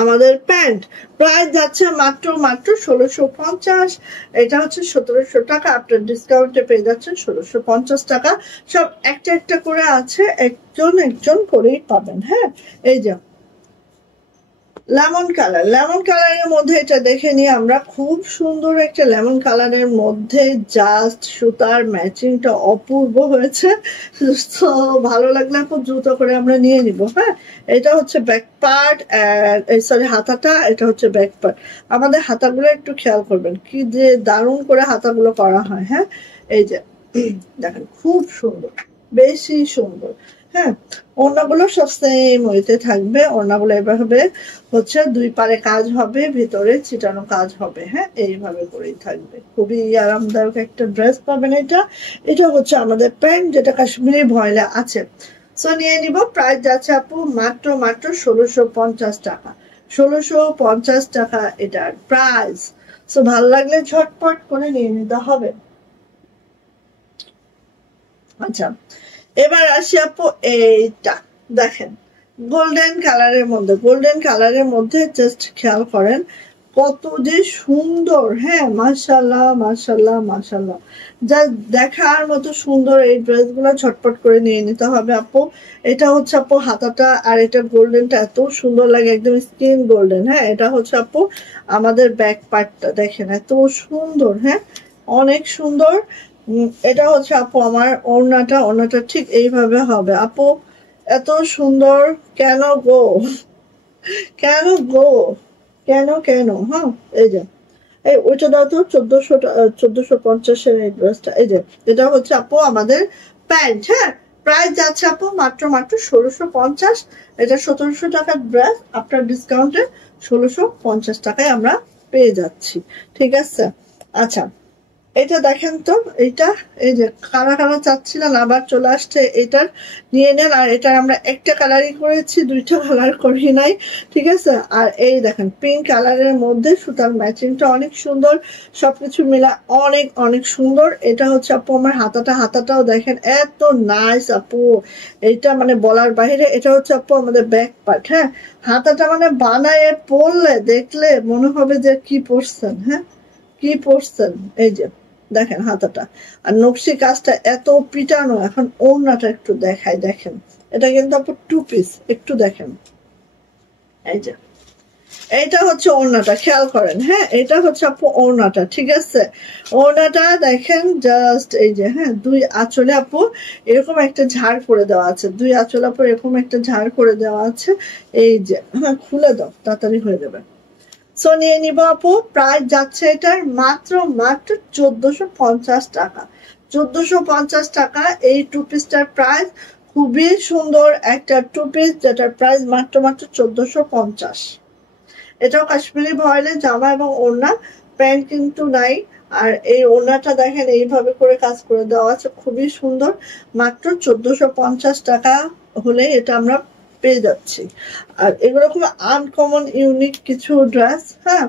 আমাদের প্যান্ট। প্রাইস যাচ্ছে মাত্র মাত্র 1650। এটা হচ্ছে 1700 টাকা, আপনার ডিসকাউন্টে পেয়ে যাচ্ছেন 1650 টাকা। সব একটা একটা করে আছে, একজন একজন করেই পাবেন। হ্যাঁ, এই যে লেমন কালার, লেমন কালারের মধ্যে এটা দেখে নিই আমরা, খুব সুন্দর একটা লেমন কালারের মধ্যে, জাস্ট সুতার ম্যাচিংটা অপূর্ব হয়েছে। তো ভালো লাগলে আপু দ্রুত করে আমরা নিয়ে নিব। হ্যাঁ, এটা হচ্ছে ব্যাক পার্ট, সরি হাতাটা, এটা হচ্ছে ব্যাক পার্ট। আমাদের হাতাগুলো একটু খেয়াল করবেন, কি যে দারুণ করে হাতাগুলো করা হয়। হ্যাঁ, এই যে দেখেন খুব সুন্দর, বেশি সুন্দর। হ্যাঁ, ওড়নাগুলো সব সেম ওয়েতে থাকবে। ওড়নাগুলো এভাবে হচ্ছে 2 পারে কাজ হবে, ভিতরে ছিটানো কাজ হবে। হ্যাঁ, এইভাবে করেই থাকবে, খুবই আরামদায়ক একটা ড্রেস পাবেন। এটা এটা হচ্ছে আমাদের প্যান্ট, যেটা কাশ্মীরি ভয়েলে আছে। সো নিয়ে নিব। প্রাইস যাচ্ছে আপু মাত্র মাত্র 1650 টাকা। 1650 টাকা এটার প্রাইস। সো ভালো লাগলে ঝটপট করে নিয়ে নিতে হবে। আচ্ছা, এবার আসি আপু, এইটা দেখেন গোল্ডেন কালারের মধ্যে, গোল্ডেন কালারের মধ্যে জাস্ট খেয়াল করেন কত যে সুন্দর। হ্যাঁ, মাশাল্লাহ মাশাল্লাহ মাশাল্লাহ, যা দেখার মতো সুন্দর। এই ড্রেসগুলো ঝটপট করে নিয়ে নিতে হবে আপু। এটা হচ্ছে আপু হাতাটা, আর এটা গোল্ডেনটা এত সুন্দর লাগে, একদম স্কিন গোল্ডেন। হ্যাঁ, এটা হচ্ছে আপু আমাদের ব্যাক পার্টটা, দেখেন এত সুন্দর। হ্যাঁ, অনেক সুন্দর। এটা হচ্ছে আপু আমার ওড়নাটা, ওড়নাটা ঠিক এইভাবে হবে আপু। এত সুন্দর কেন গো, কেন গো, কেন কেন? হ্যাঁ, এই যে এই ওইটা দাও তো, 1450-এর এই ড্রেসটা। এই যে এটা হচ্ছে আপু আমাদের প্যান্ট। হ্যাঁ, প্রাইস যাচ্ছে আপু মাত্র মাত্র 1650। এটা 1700 টাকার ড্রেস, আপনার ডিসকাউন্টে 1650 টাকায় আমরা পেয়ে যাচ্ছি, ঠিক আছে? আচ্ছা, এটা দেখেন তো, এইটা এই যে কারা কারা চাচ্ছিলেন, আবার চলে আসছে, এটার নিয়ে নেন। আর এটা আমরা একটা কালারই করেছি, 2টা কালার করি নাই, ঠিক আছে? আর এই দেখেন পিঙ্ক কালারের মধ্যে সুতার ম্যাচিংটা অনেক সুন্দর, সবকিছু মিলা অনেক অনেক সুন্দর। এটা হচ্ছে আপু আমার হাতাটা, হাতাটাও দেখেন এত নাইস আপু, এইটা মানে বলার বাইরে। এটা হচ্ছে আপু আমাদের ব্যাক পার্ট। হ্যাঁ, হাতাটা মানে বানায় পরলে দেখলে মনে হবে যে কি পরছেন। হ্যাঁ, কি পরছেন। এই যে দেখেন হাতাটা, আর নকশি কাজটা এত পিটানো। এখন ওড়নাটা একটু দেখাই, দেখেন এটা কিন্তু আপু 2 পিস, একটু দেখেন। এই যে এইটা হচ্ছে ওড়নাটা, খেয়াল করেন। হ্যাঁ, এটা হচ্ছে আপু ওড়নাটা, ঠিক আছে? ওড়নাটা দেখেন জাস্ট, এই যে হ্যাঁ 2 আঁচলে আপু এরকম একটা ঝাড় করে দেওয়া আছে, 2 আঁচলে আপু এরকম একটা ঝাড় করে দেওয়া আছে। এই যে হ্যাঁ, খুলে দাও, তাড়াতাড়ি হয়ে যাবে। সো নিয়ে নিব আপু। প্রাইস যাচ্ছে এটার মাত্র মাত্র 1450 টাকা। 1450 টাকা এই 2 পিসটার প্রাইস। খুবই সুন্দর একটা 2 পিস, যেটার প্রাইস মাত্র মাত্র 1450। এটাও কাশ্মীরি ভয়েলে জামা এবং ওড়না, প্যান্ট কিন্তু নাই। আর এই ওড়নাটা দেখেন এইভাবে করে কাজ করে দেওয়া আছে, খুবই সুন্দর। মাত্র 1450 টাকা হলে এটা আমরা পেয়ে যাচ্ছি। আর এগুলো খুব আনকমন ইউনিক কিছু ড্রেস। হ্যাঁ,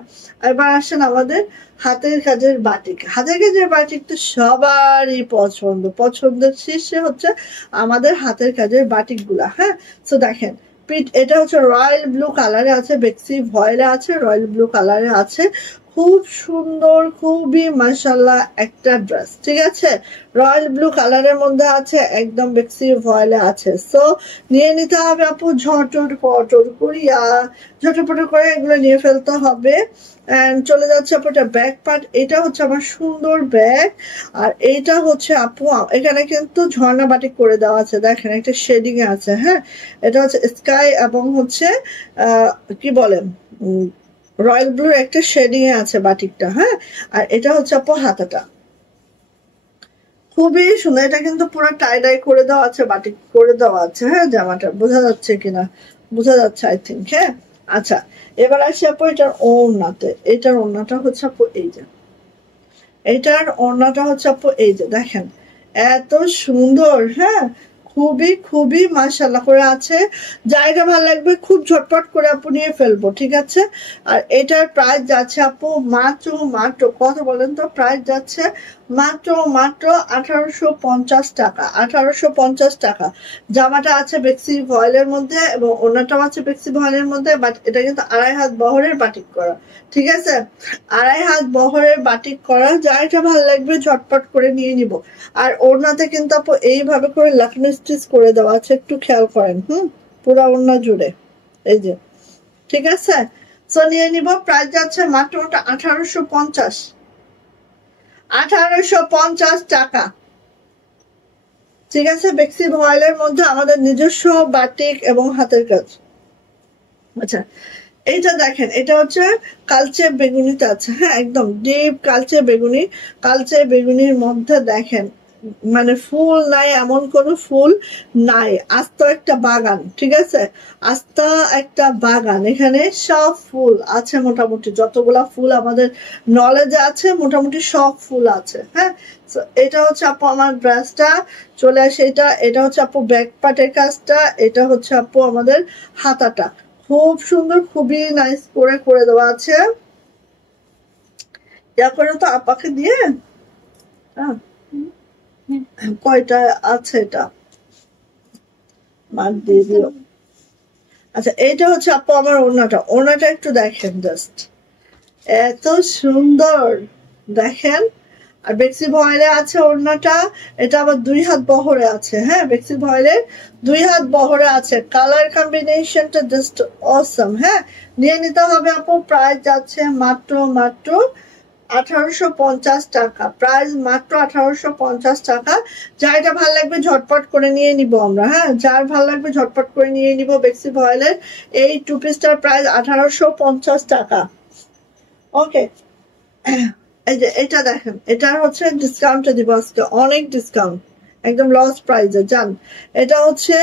এবার আসেন আমাদের হাতের কাজের বাটিক। হাতের কাজের বাটিক তো সবারই পছন্দ, পছন্দের শীর্ষে হচ্ছে আমাদের হাতের কাজের বাটিক গুলা। হ্যাঁ, তো দেখেন এটা হচ্ছে রয়্যাল ব্লু কালারে আছে, বেক্সি ভয়েলে আছে, রয়্যাল ব্লু কালারে আছে। খুব সুন্দর, খুবই মাশাআল্লাহ একটা ড্রেস। ঠিক আছে, রয়্যাল ব্লু কালারের মধ্যে আছে, একদম বেক্সি ভয়েলে আছে। সো নিয়ে নিতে হবে আপু, ঝটর পটর করিয়া ঝটপট করে এগুলো নিয়ে ফেলতে হবে। এন্ড চলে যাচ্ছে আপু এটা ব্যাক পার্ট। এটা হচ্ছে আমার সুন্দর ব্যাগ। আর এইটা হচ্ছে আপু এখানে কিন্তু ঝর্ণা বাটিক করে দেওয়া আছে, দেখেন একটা শেডিং এ আছে। হ্যাঁ, এটা হচ্ছে স্কাই এবং হচ্ছে কি বলেন রয়্যাল ব্লু একটা শেডিং এ আছে বাটিকটা। হ্যাঁ, আর এটা হচ্ছে আপু হাতাটা, খুবই সুন্দর। এটা কিন্তু পুরো টাই ডাই করে দেওয়া আছে, বাটিক করে দেওয়া আছে। হ্যাঁ, জামাটা বোঝা যাচ্ছে কিনা, বোঝা যাচ্ছে আই থিঙ্ক। হ্যাঁ, আচ্ছা এবার আসি আপু এটার ওড়নাতে। এটার ওড়নাটা হচ্ছে আপু এই যে, এটার ওড়নাটা হচ্ছে আপু এই যে দেখেন, এত সুন্দর। হ্যাঁ, খুবই খুবই মাশাআল্লাহ করে আছে। জায়গা ভালো লাগবে, খুব ঝটপট করে আপু নিয়ে ফেলবো। ঠিক আছে, আর এটার প্রাইস যাচ্ছে আপু মাত্র মাত্র কত বলেন তো? প্রাইস যাচ্ছে মাত্র মাত্র 1850 টাকা। 1850 টাকা। জামাটা আছে বেক্সি ভয়েলের মধ্যে এবং ওড়নাটাও আছে বেক্সি ভয়েলের মধ্যে, বাট এটা কিন্তু 2.5 হাত বহরের বাটিক করা। ঠিক আছে, 2.5 হাত বহরের বাটিক করা। যারটা ভালো লাগবে ঝটপট করে নিয়ে নিব। আর ওড়নাতে কিন্তু আপু এইভাবে করে লাকনো স্টিচ করে দেওয়া আছে, একটু খেয়াল করেন। পুরা ওড়না জুড়ে এই যে। ঠিক আছে, সো নিয়ে নিব। প্রাইস যাচ্ছে মাত্র 1850। 1850 টাকা। ঠিক আছে, বেক্সি ভয়েলের মধ্যে আমাদের নিজস্ব বাটিক এবং হাতের কাজ। আচ্ছা এইটা দেখেন, এটা হচ্ছে কালচে বেগুনিতে আছে। হ্যাঁ, একদম ডিপ কালচে বেগুনি। কালচে বেগুনির মধ্যে দেখেন মানে ফুল নাই, এমন কোনো ফুল নাই, আস্ত একটা বাগান। ঠিক আছে, আস্ত একটা বাগান। এখানে সব ফুল আছে, মোটামুটি যতগুলা ফুল আমাদের নলেজে আছে মোটামুটি সব ফুল আছে। হ্যাঁ, এটা হচ্ছে আপু আমার ড্রেসটা। চলে আসে এটা হচ্ছে আপু ব্যাক পার্টের কাজটা। এটা হচ্ছে আপু আমাদের হাতাটা, খুব সুন্দর, খুবই নাইস করে করে দেওয়া আছে। ইয়া করে তো আপাকে দিয়ে কয়টা আছে এটা মার দিয়ে দিল। আচ্ছা এইটা হচ্ছে আপু আমার ওড়নাটা। ওড়নাটা একটু দেখেন, জাস্ট এত সুন্দর দেখেন। আর বেক্সি ভয়েলে আছে ওড়নাটা। এটা আবার 2 হাত বহরে আছে। হ্যাঁ, বেক্সি ভয়েলে 2 হাত বহরে আছে। কালার কম্বিনেশনটা জাস্ট অসম। হ্যাঁ, নিয়ে নিতে হবে আপু। প্রাইস যাচ্ছে মাত্র মাত্র 1850 টাকা। প্রাইস মাত্র 1850 টাকা। যার ভাল লাগবে ঝটপট করে নিয়ে নিব আমরা। হ্যাঁ, যার ভাল লাগবে ঝটপট করে নিয়ে নিব। বেক্সি ভয়েলের এই 2 পিসটার প্রাইস 1850 টাকা। ওকে, এই যে এটা দেখেন, এটা হচ্ছে ডিসকাউন্টে দিব আজকে, অনেক ডিসকাউন্ট, একদম লস প্রাইসে যান। এটা হচ্ছে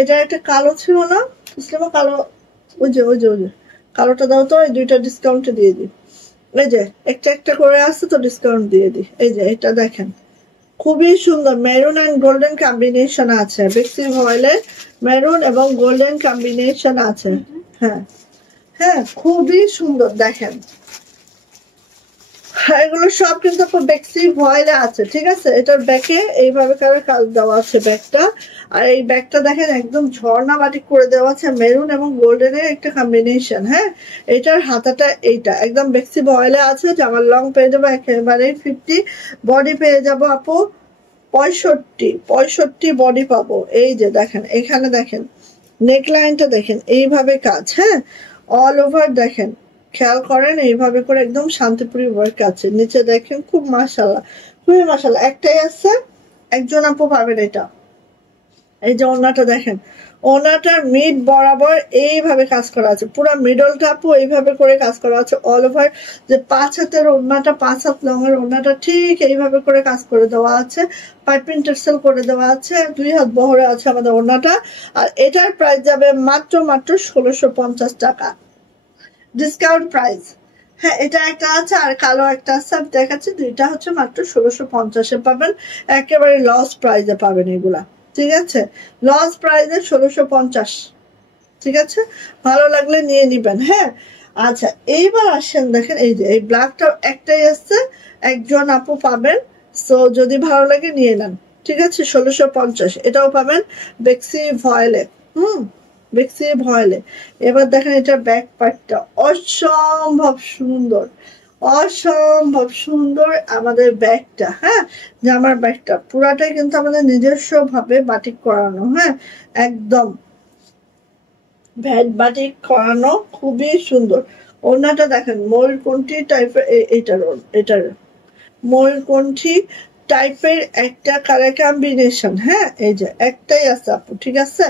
এটা একটা কালো ছিল না ইসলামা, কালো, ওই যে ওই যে ওই যে কালোটা দাও তো, এই দুইটা ডিসকাউন্টে দিয়ে দিই। এই যে একটা একটা করে আসছে তো ডিসকাউন্ট দিয়ে দিই। এই যে এটা দেখেন, খুবই সুন্দর, মেরুন এন্ড গোল্ডেন কম্বিনেশন আছে। বেক্সি ভয়েলের মেরুন এবং গোল্ডেন কম্বিনেশন আছে। হ্যাঁ হ্যাঁ, খুবই সুন্দর দেখেন। এগুলো সব কিন্তু বেক্সি ভয়েলে আছে। ঠিক আছে, এটার ব্যাকে এইভাবে করে কাজ দেওয়া আছে ব্যাগটা। আর এই ব্যাগটা দেখেন একদম ঝর্ণা বাটিক করে দেওয়া আছে, মেরুন এবং গোল্ডেনের একটা কম্বিনেশন। হ্যাঁ, এটার হাতাটা এইটা একদম বেক্সি ভয়েলে আছে। জামার লং পেয়ে যাবো একেবারে 50, বডি পেয়ে যাবো আপু 65 বডি পাবো। এই যে দেখেন, এখানে দেখেন নেকলাইনটা দেখেন, এইভাবে কাজ। হ্যাঁ, অল ওভার দেখেন, খেয়াল করেন এইভাবে করে একদম শান্তিপুরি ওয়ার্ক আছে। নিচে দেখেন খুব মাশাআল্লাহ, খুবই মাশাআল্লাহ। একটাই আছে, একজন আপু পাবেন এটা। এই যে ওনাটা দেখেন, ওনাটার মিড বরাবর এইভাবে কাজ করা আছে, পুরো মিডলটা আপু এইভাবে করে কাজ করা আছে। অল ওভার যে 5 হাতের ওড়নাটা, 5 হাত লং এর ওড়নাটা ঠিক এইভাবে করে কাজ করে দেওয়া আছে, পাইপিং টার্সেল করে দেওয়া আছে, 2 হাত বহরে আছে আমাদের ওড়নাটা। আর এটার প্রাইস যাবে মাত্র মাত্র 1650 টাকা, ডিসকাউন্ট প্রাইস। হ্যাঁ, এটা একটা আছে আর কালো একটা আছে, আমি দেখাচ্ছি। দুইটা হচ্ছে মাত্র 1650-এ পাবেন, একেবারে লস প্রাইসে পাবেন এগুলা। ঠিক আছে, লস প্রাইসে 1650। ঠিক আছে, ভালো লাগলে নিয়ে নিবেন। হ্যাঁ, আচ্ছা এইবার আসেন দেখেন, এই যে এই ব্ল্যাকটা একটাই আসছে, একজন আপু পাবেন। সো যদি ভালো লাগে নিয়ে নেন। ঠিক আছে, 1650 এটাও পাবেন বেক্সি ভয়েলে। বেক্সি ভয়েলে। এবার দেখেন এটার ব্যাক পার্টটা অসম্ভব সুন্দর, অসম্ভব সুন্দর। আমাদের ব্যাগটা, হ্যাঁ, জামার ব্যাগটা পুরাটাই কিন্তু আমাদের নিজস্ব ভাবে বাটিক করানো, হ্যাঁ, একদম ভ্যাট বাটিক করানো, খুবই সুন্দর। ওড়নাটা দেখেন ময়ূরকণ্ঠী টাইপের, এটার ময়ূরকণ্ঠী টাইপের একটা কালার কম্বিনেশন, হ্যাঁ, এই যে একটাই আছে আপু, ঠিক আছে।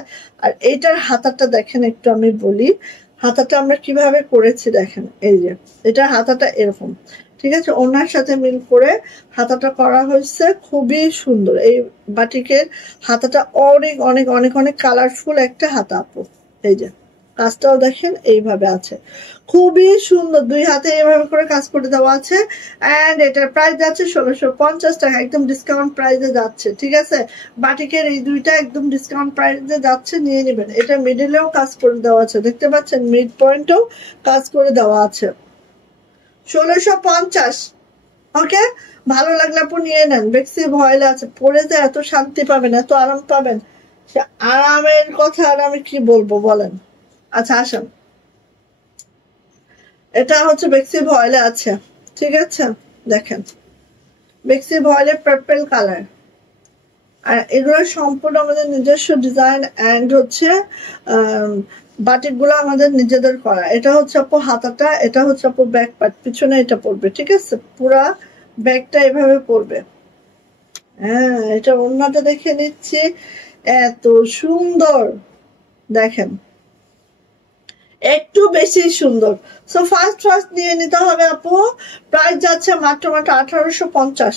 আর এইটার হাতাটা দেখেন, একটু আমি বলি হাতাটা আমরা কিভাবে করেছি দেখেন, এই যে এটার হাতাটা এরকম, ঠিক আছে, ওনার সাথে মিল করে হাতাটা করা হয়েছে, খুবই সুন্দর। এই বাটিকের হাতাটা অনেক অনেক অনেক অনেক কালারফুল একটা হাতা আপু, এই যে কাজটাও দেখেন এইভাবে আছে, খুবই সুন্দর। দুই হাতে এইভাবে করে কাজ করে দেওয়া আছে। এন্ড এটার প্রাইস যাচ্ছে 1650 টাকা, একদম ডিসকাউন্ট প্রাইসে যাচ্ছে, ঠিক আছে। বাটিকের এই দুইটা একদম ডিসকাউন্ট প্রাইসে যাচ্ছে, নিয়ে নেবেন। এটা মিডলেও কাজ করে দেওয়া আছে, দেখতে পাচ্ছেন, মিড পয়েন্টেও কাজ করে দেওয়া আছে। 1650, ওকে। ভালো লাগলে আপু নিয়ে নেন। বেক্সি ভয়েল আছে, পরে যে এত শান্তি পাবেন, এত আরাম পাবেন, সে আরামের কথা আর আমি কি বলবো বলেন। আচ্ছা আসেন, এটা হচ্ছে বেক্সি ভয়েলে আছে, ঠিক আছে, দেখেন বেক্সি ভয়েলের পার্পল কালার। আর এগুলো সম্পূর্ণ আমাদের নিজস্ব ডিজাইন এন্ড হচ্ছে বাটিক গুলো আমাদের নিজেদের করা। এটা হচ্ছে আপু হাতাটা, এটা হচ্ছে আপু ব্যাক পার্ট, পিছনে এটা পড়বে, ঠিক আছে, পুরা ব্যাগটা এভাবে পড়বে। হ্যাঁ, এটা ওড়নাটা দেখে নিচ্ছি, এত সুন্দর দেখেন, একটু বেশি সুন্দর। সো ফার্স্ট নিয়ে নিতে হবে আপু। প্রাইস যাচ্ছে মাত্র 1850,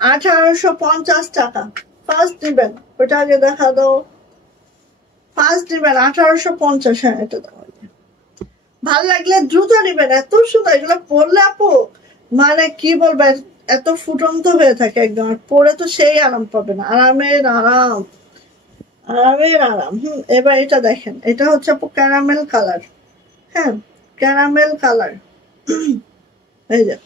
1850 টাকা। ফার্স্ট দিবেন, ওটা আগে দেখা দাও। ফার্স্ট দিবেন 1850, হ্যাঁ এটা দাও। ভাল লাগলে দ্রুত নিবেন, এত সুন্দর এগুলো পরলে আপু, মানে কি বলবেন, এত ফুটন্ত হয়ে থাকে একদম। পরে তো সেই আরাম পাবেন, আরামের আরাম, আরামের আরাম। এবার এটা দেখেন, এটা হচ্ছে আপু ক্যারামেল কালার, হ্যাঁ, ক্যারামেল কালার, এই যে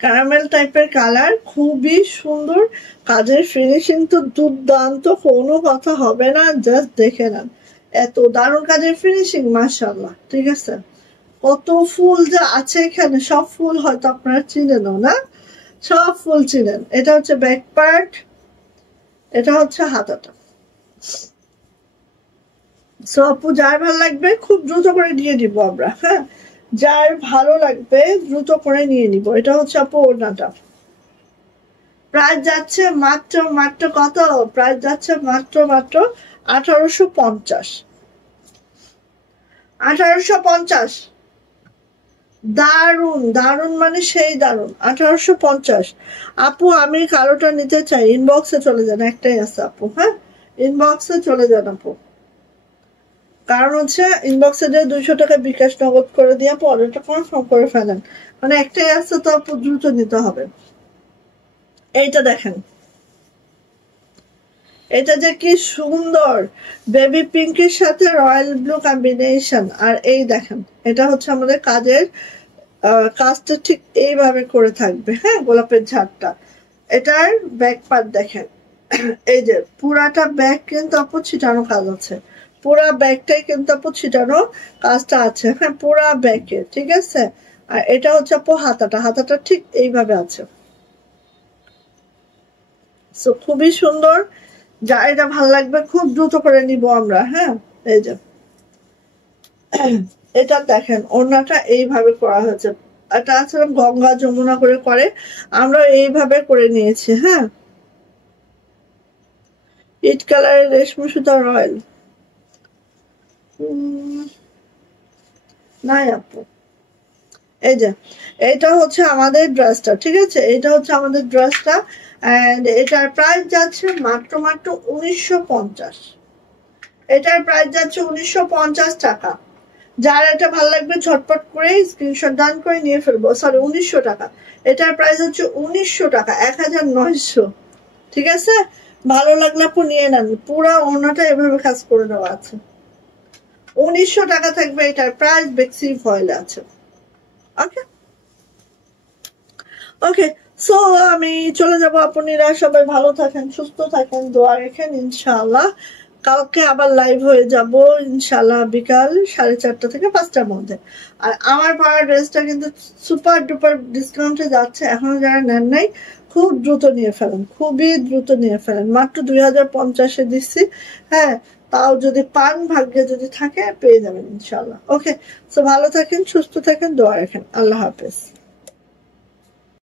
ক্যারামেল টাইপের কালার, খুবই সুন্দর। কাজের ফিনিশিং তো দুর্দান্ত, কোনো কথা হবে না, জাস্ট দেখে নেন, এত দারুণ কাজের ফিনিশিং, মাশাআল্লাহ, ঠিক আছে। কত ফুল যা আছে এখানে, সব ফুল হয়তো আপনারা চিনেন না, সব ফুল চিনেন। এটা হচ্ছে ব্যাক পার্ট, এটা হচ্ছে হাতাটা। সো আপু যার ভালো লাগবে খুব দ্রুত করে নিয়ে নিবো আমরা, হ্যাঁ, যার ভালো লাগবে দ্রুত করে নিয়ে নিব। এটা হচ্ছে আপু ওড়নাটা। প্রাইস যাচ্ছে মাত্র মাত্র কত, প্রাইস যাচ্ছে মাত্র মাত্র 1850, 1850। দারুন দারুন, মানে সেই দারুন, 1850। আপু আমি কালোটা নিতে চাই, ইনবক্সে চলে যান, একটাই আছে আপু, হ্যাঁ, ইনবক্সে চলে যান আপু। কারণ হচ্ছে ইনবক্সে যে 200 টাকা বিকাশ নগদ করে দিয়ে পরেরটা কনফার্ম করে ফেলেন, মানে একটাই আছে তো আপু, দ্রুত নিতে হবে। এইটা দেখেন, এটা যে কি সুন্দর, বেবি পিঙ্কের সাথে রয়্যাল ব্লু কম্বিনেশন। আর এই দেখেন, এটা হচ্ছে আমাদের কাজের কাজটা ঠিক এইভাবে করে থাকবে, হ্যাঁ, গোলাপের ঝাড়টা। এটার ব্যাক পার্ট দেখেন, এই যে পুরাটা ব্যাগ কিন্তু আপু ছিটানো কাজ আছে, পুরা ব্যাগটাই কিন্তু আপু ছিটানো কাজটা আছে, হ্যাঁ, পুরা ব্যাগে, ঠিক আছে। আর এটা হচ্ছে আপু হাতাটা, হাতাটা ঠিক এইভাবে আছে। সো খুবই সুন্দর, যা এটা ভালো লাগবে খুব দ্রুত করে নিব আমরা, হ্যাঁ। এই যে এটা দেখেন, ওড়নাটা এইভাবে করা হয়েছে, এটা আসলে গঙ্গা যমুনা করে আমরা এইভাবে করে নিয়েছি, হ্যাঁ। ইট কালারের রেশমি সুতা রয়্যাল নাই আপু। এই যে এটা হচ্ছে আমাদের ড্রেসটা, ঠিক আছে, এটা হচ্ছে আমাদের ড্রেসটা। এন্ড এটার প্রাইস যাচ্ছে মাত্র মাত্র 1950, এটার প্রাইস যাচ্ছে 1950 টাকা। যার এটা ভালো লাগবে ঝটপট করে স্ক্রিনশট ডান করে নিয়ে ফেলবো। সরি, 1900 টাকা, এটার প্রাইস হচ্ছে 1900 টাকা, 1900, ঠিক আছে। ভালো লাগলে আপু নিয়ে নেন, পুরো ওড়নাটা এভাবে কাজ করে দেওয়া আছে, 1900 টাকা থাকবে এটার প্রাইস, বেক্সি ফয়েলে আছে, ওকে ওকে। সো আমি চলে যাবো, আপনারা সবাই ভালো থাকেন, সুস্থ থাকেন, দোয়া রেখেন, ইনশাআল্লাহ কালকে আবার লাইভ হয়ে যাব ইনশাল্লাহ বিকাল 4:30 থেকে 5টার মধ্যে। আর আমার পরা ড্রেসটা কিন্তু সুপার ডুপার ডিসকাউন্টে যাচ্ছে, এখনো যারা নেন নাই খুব দ্রুত নিয়ে ফেলেন, খুবই দ্রুত নিয়ে ফেলেন। মাত্র 2050-এ দিচ্ছি। হ্যাঁ, তাও যদি পান, ভাগ্যে যদি থাকে পেয়ে যাবেন ইনশাল্লাহ। ওকে, সো ভালো থাকেন, সুস্থ থাকেন, দোয়া রাখেন। আল্লাহ হাফেজ।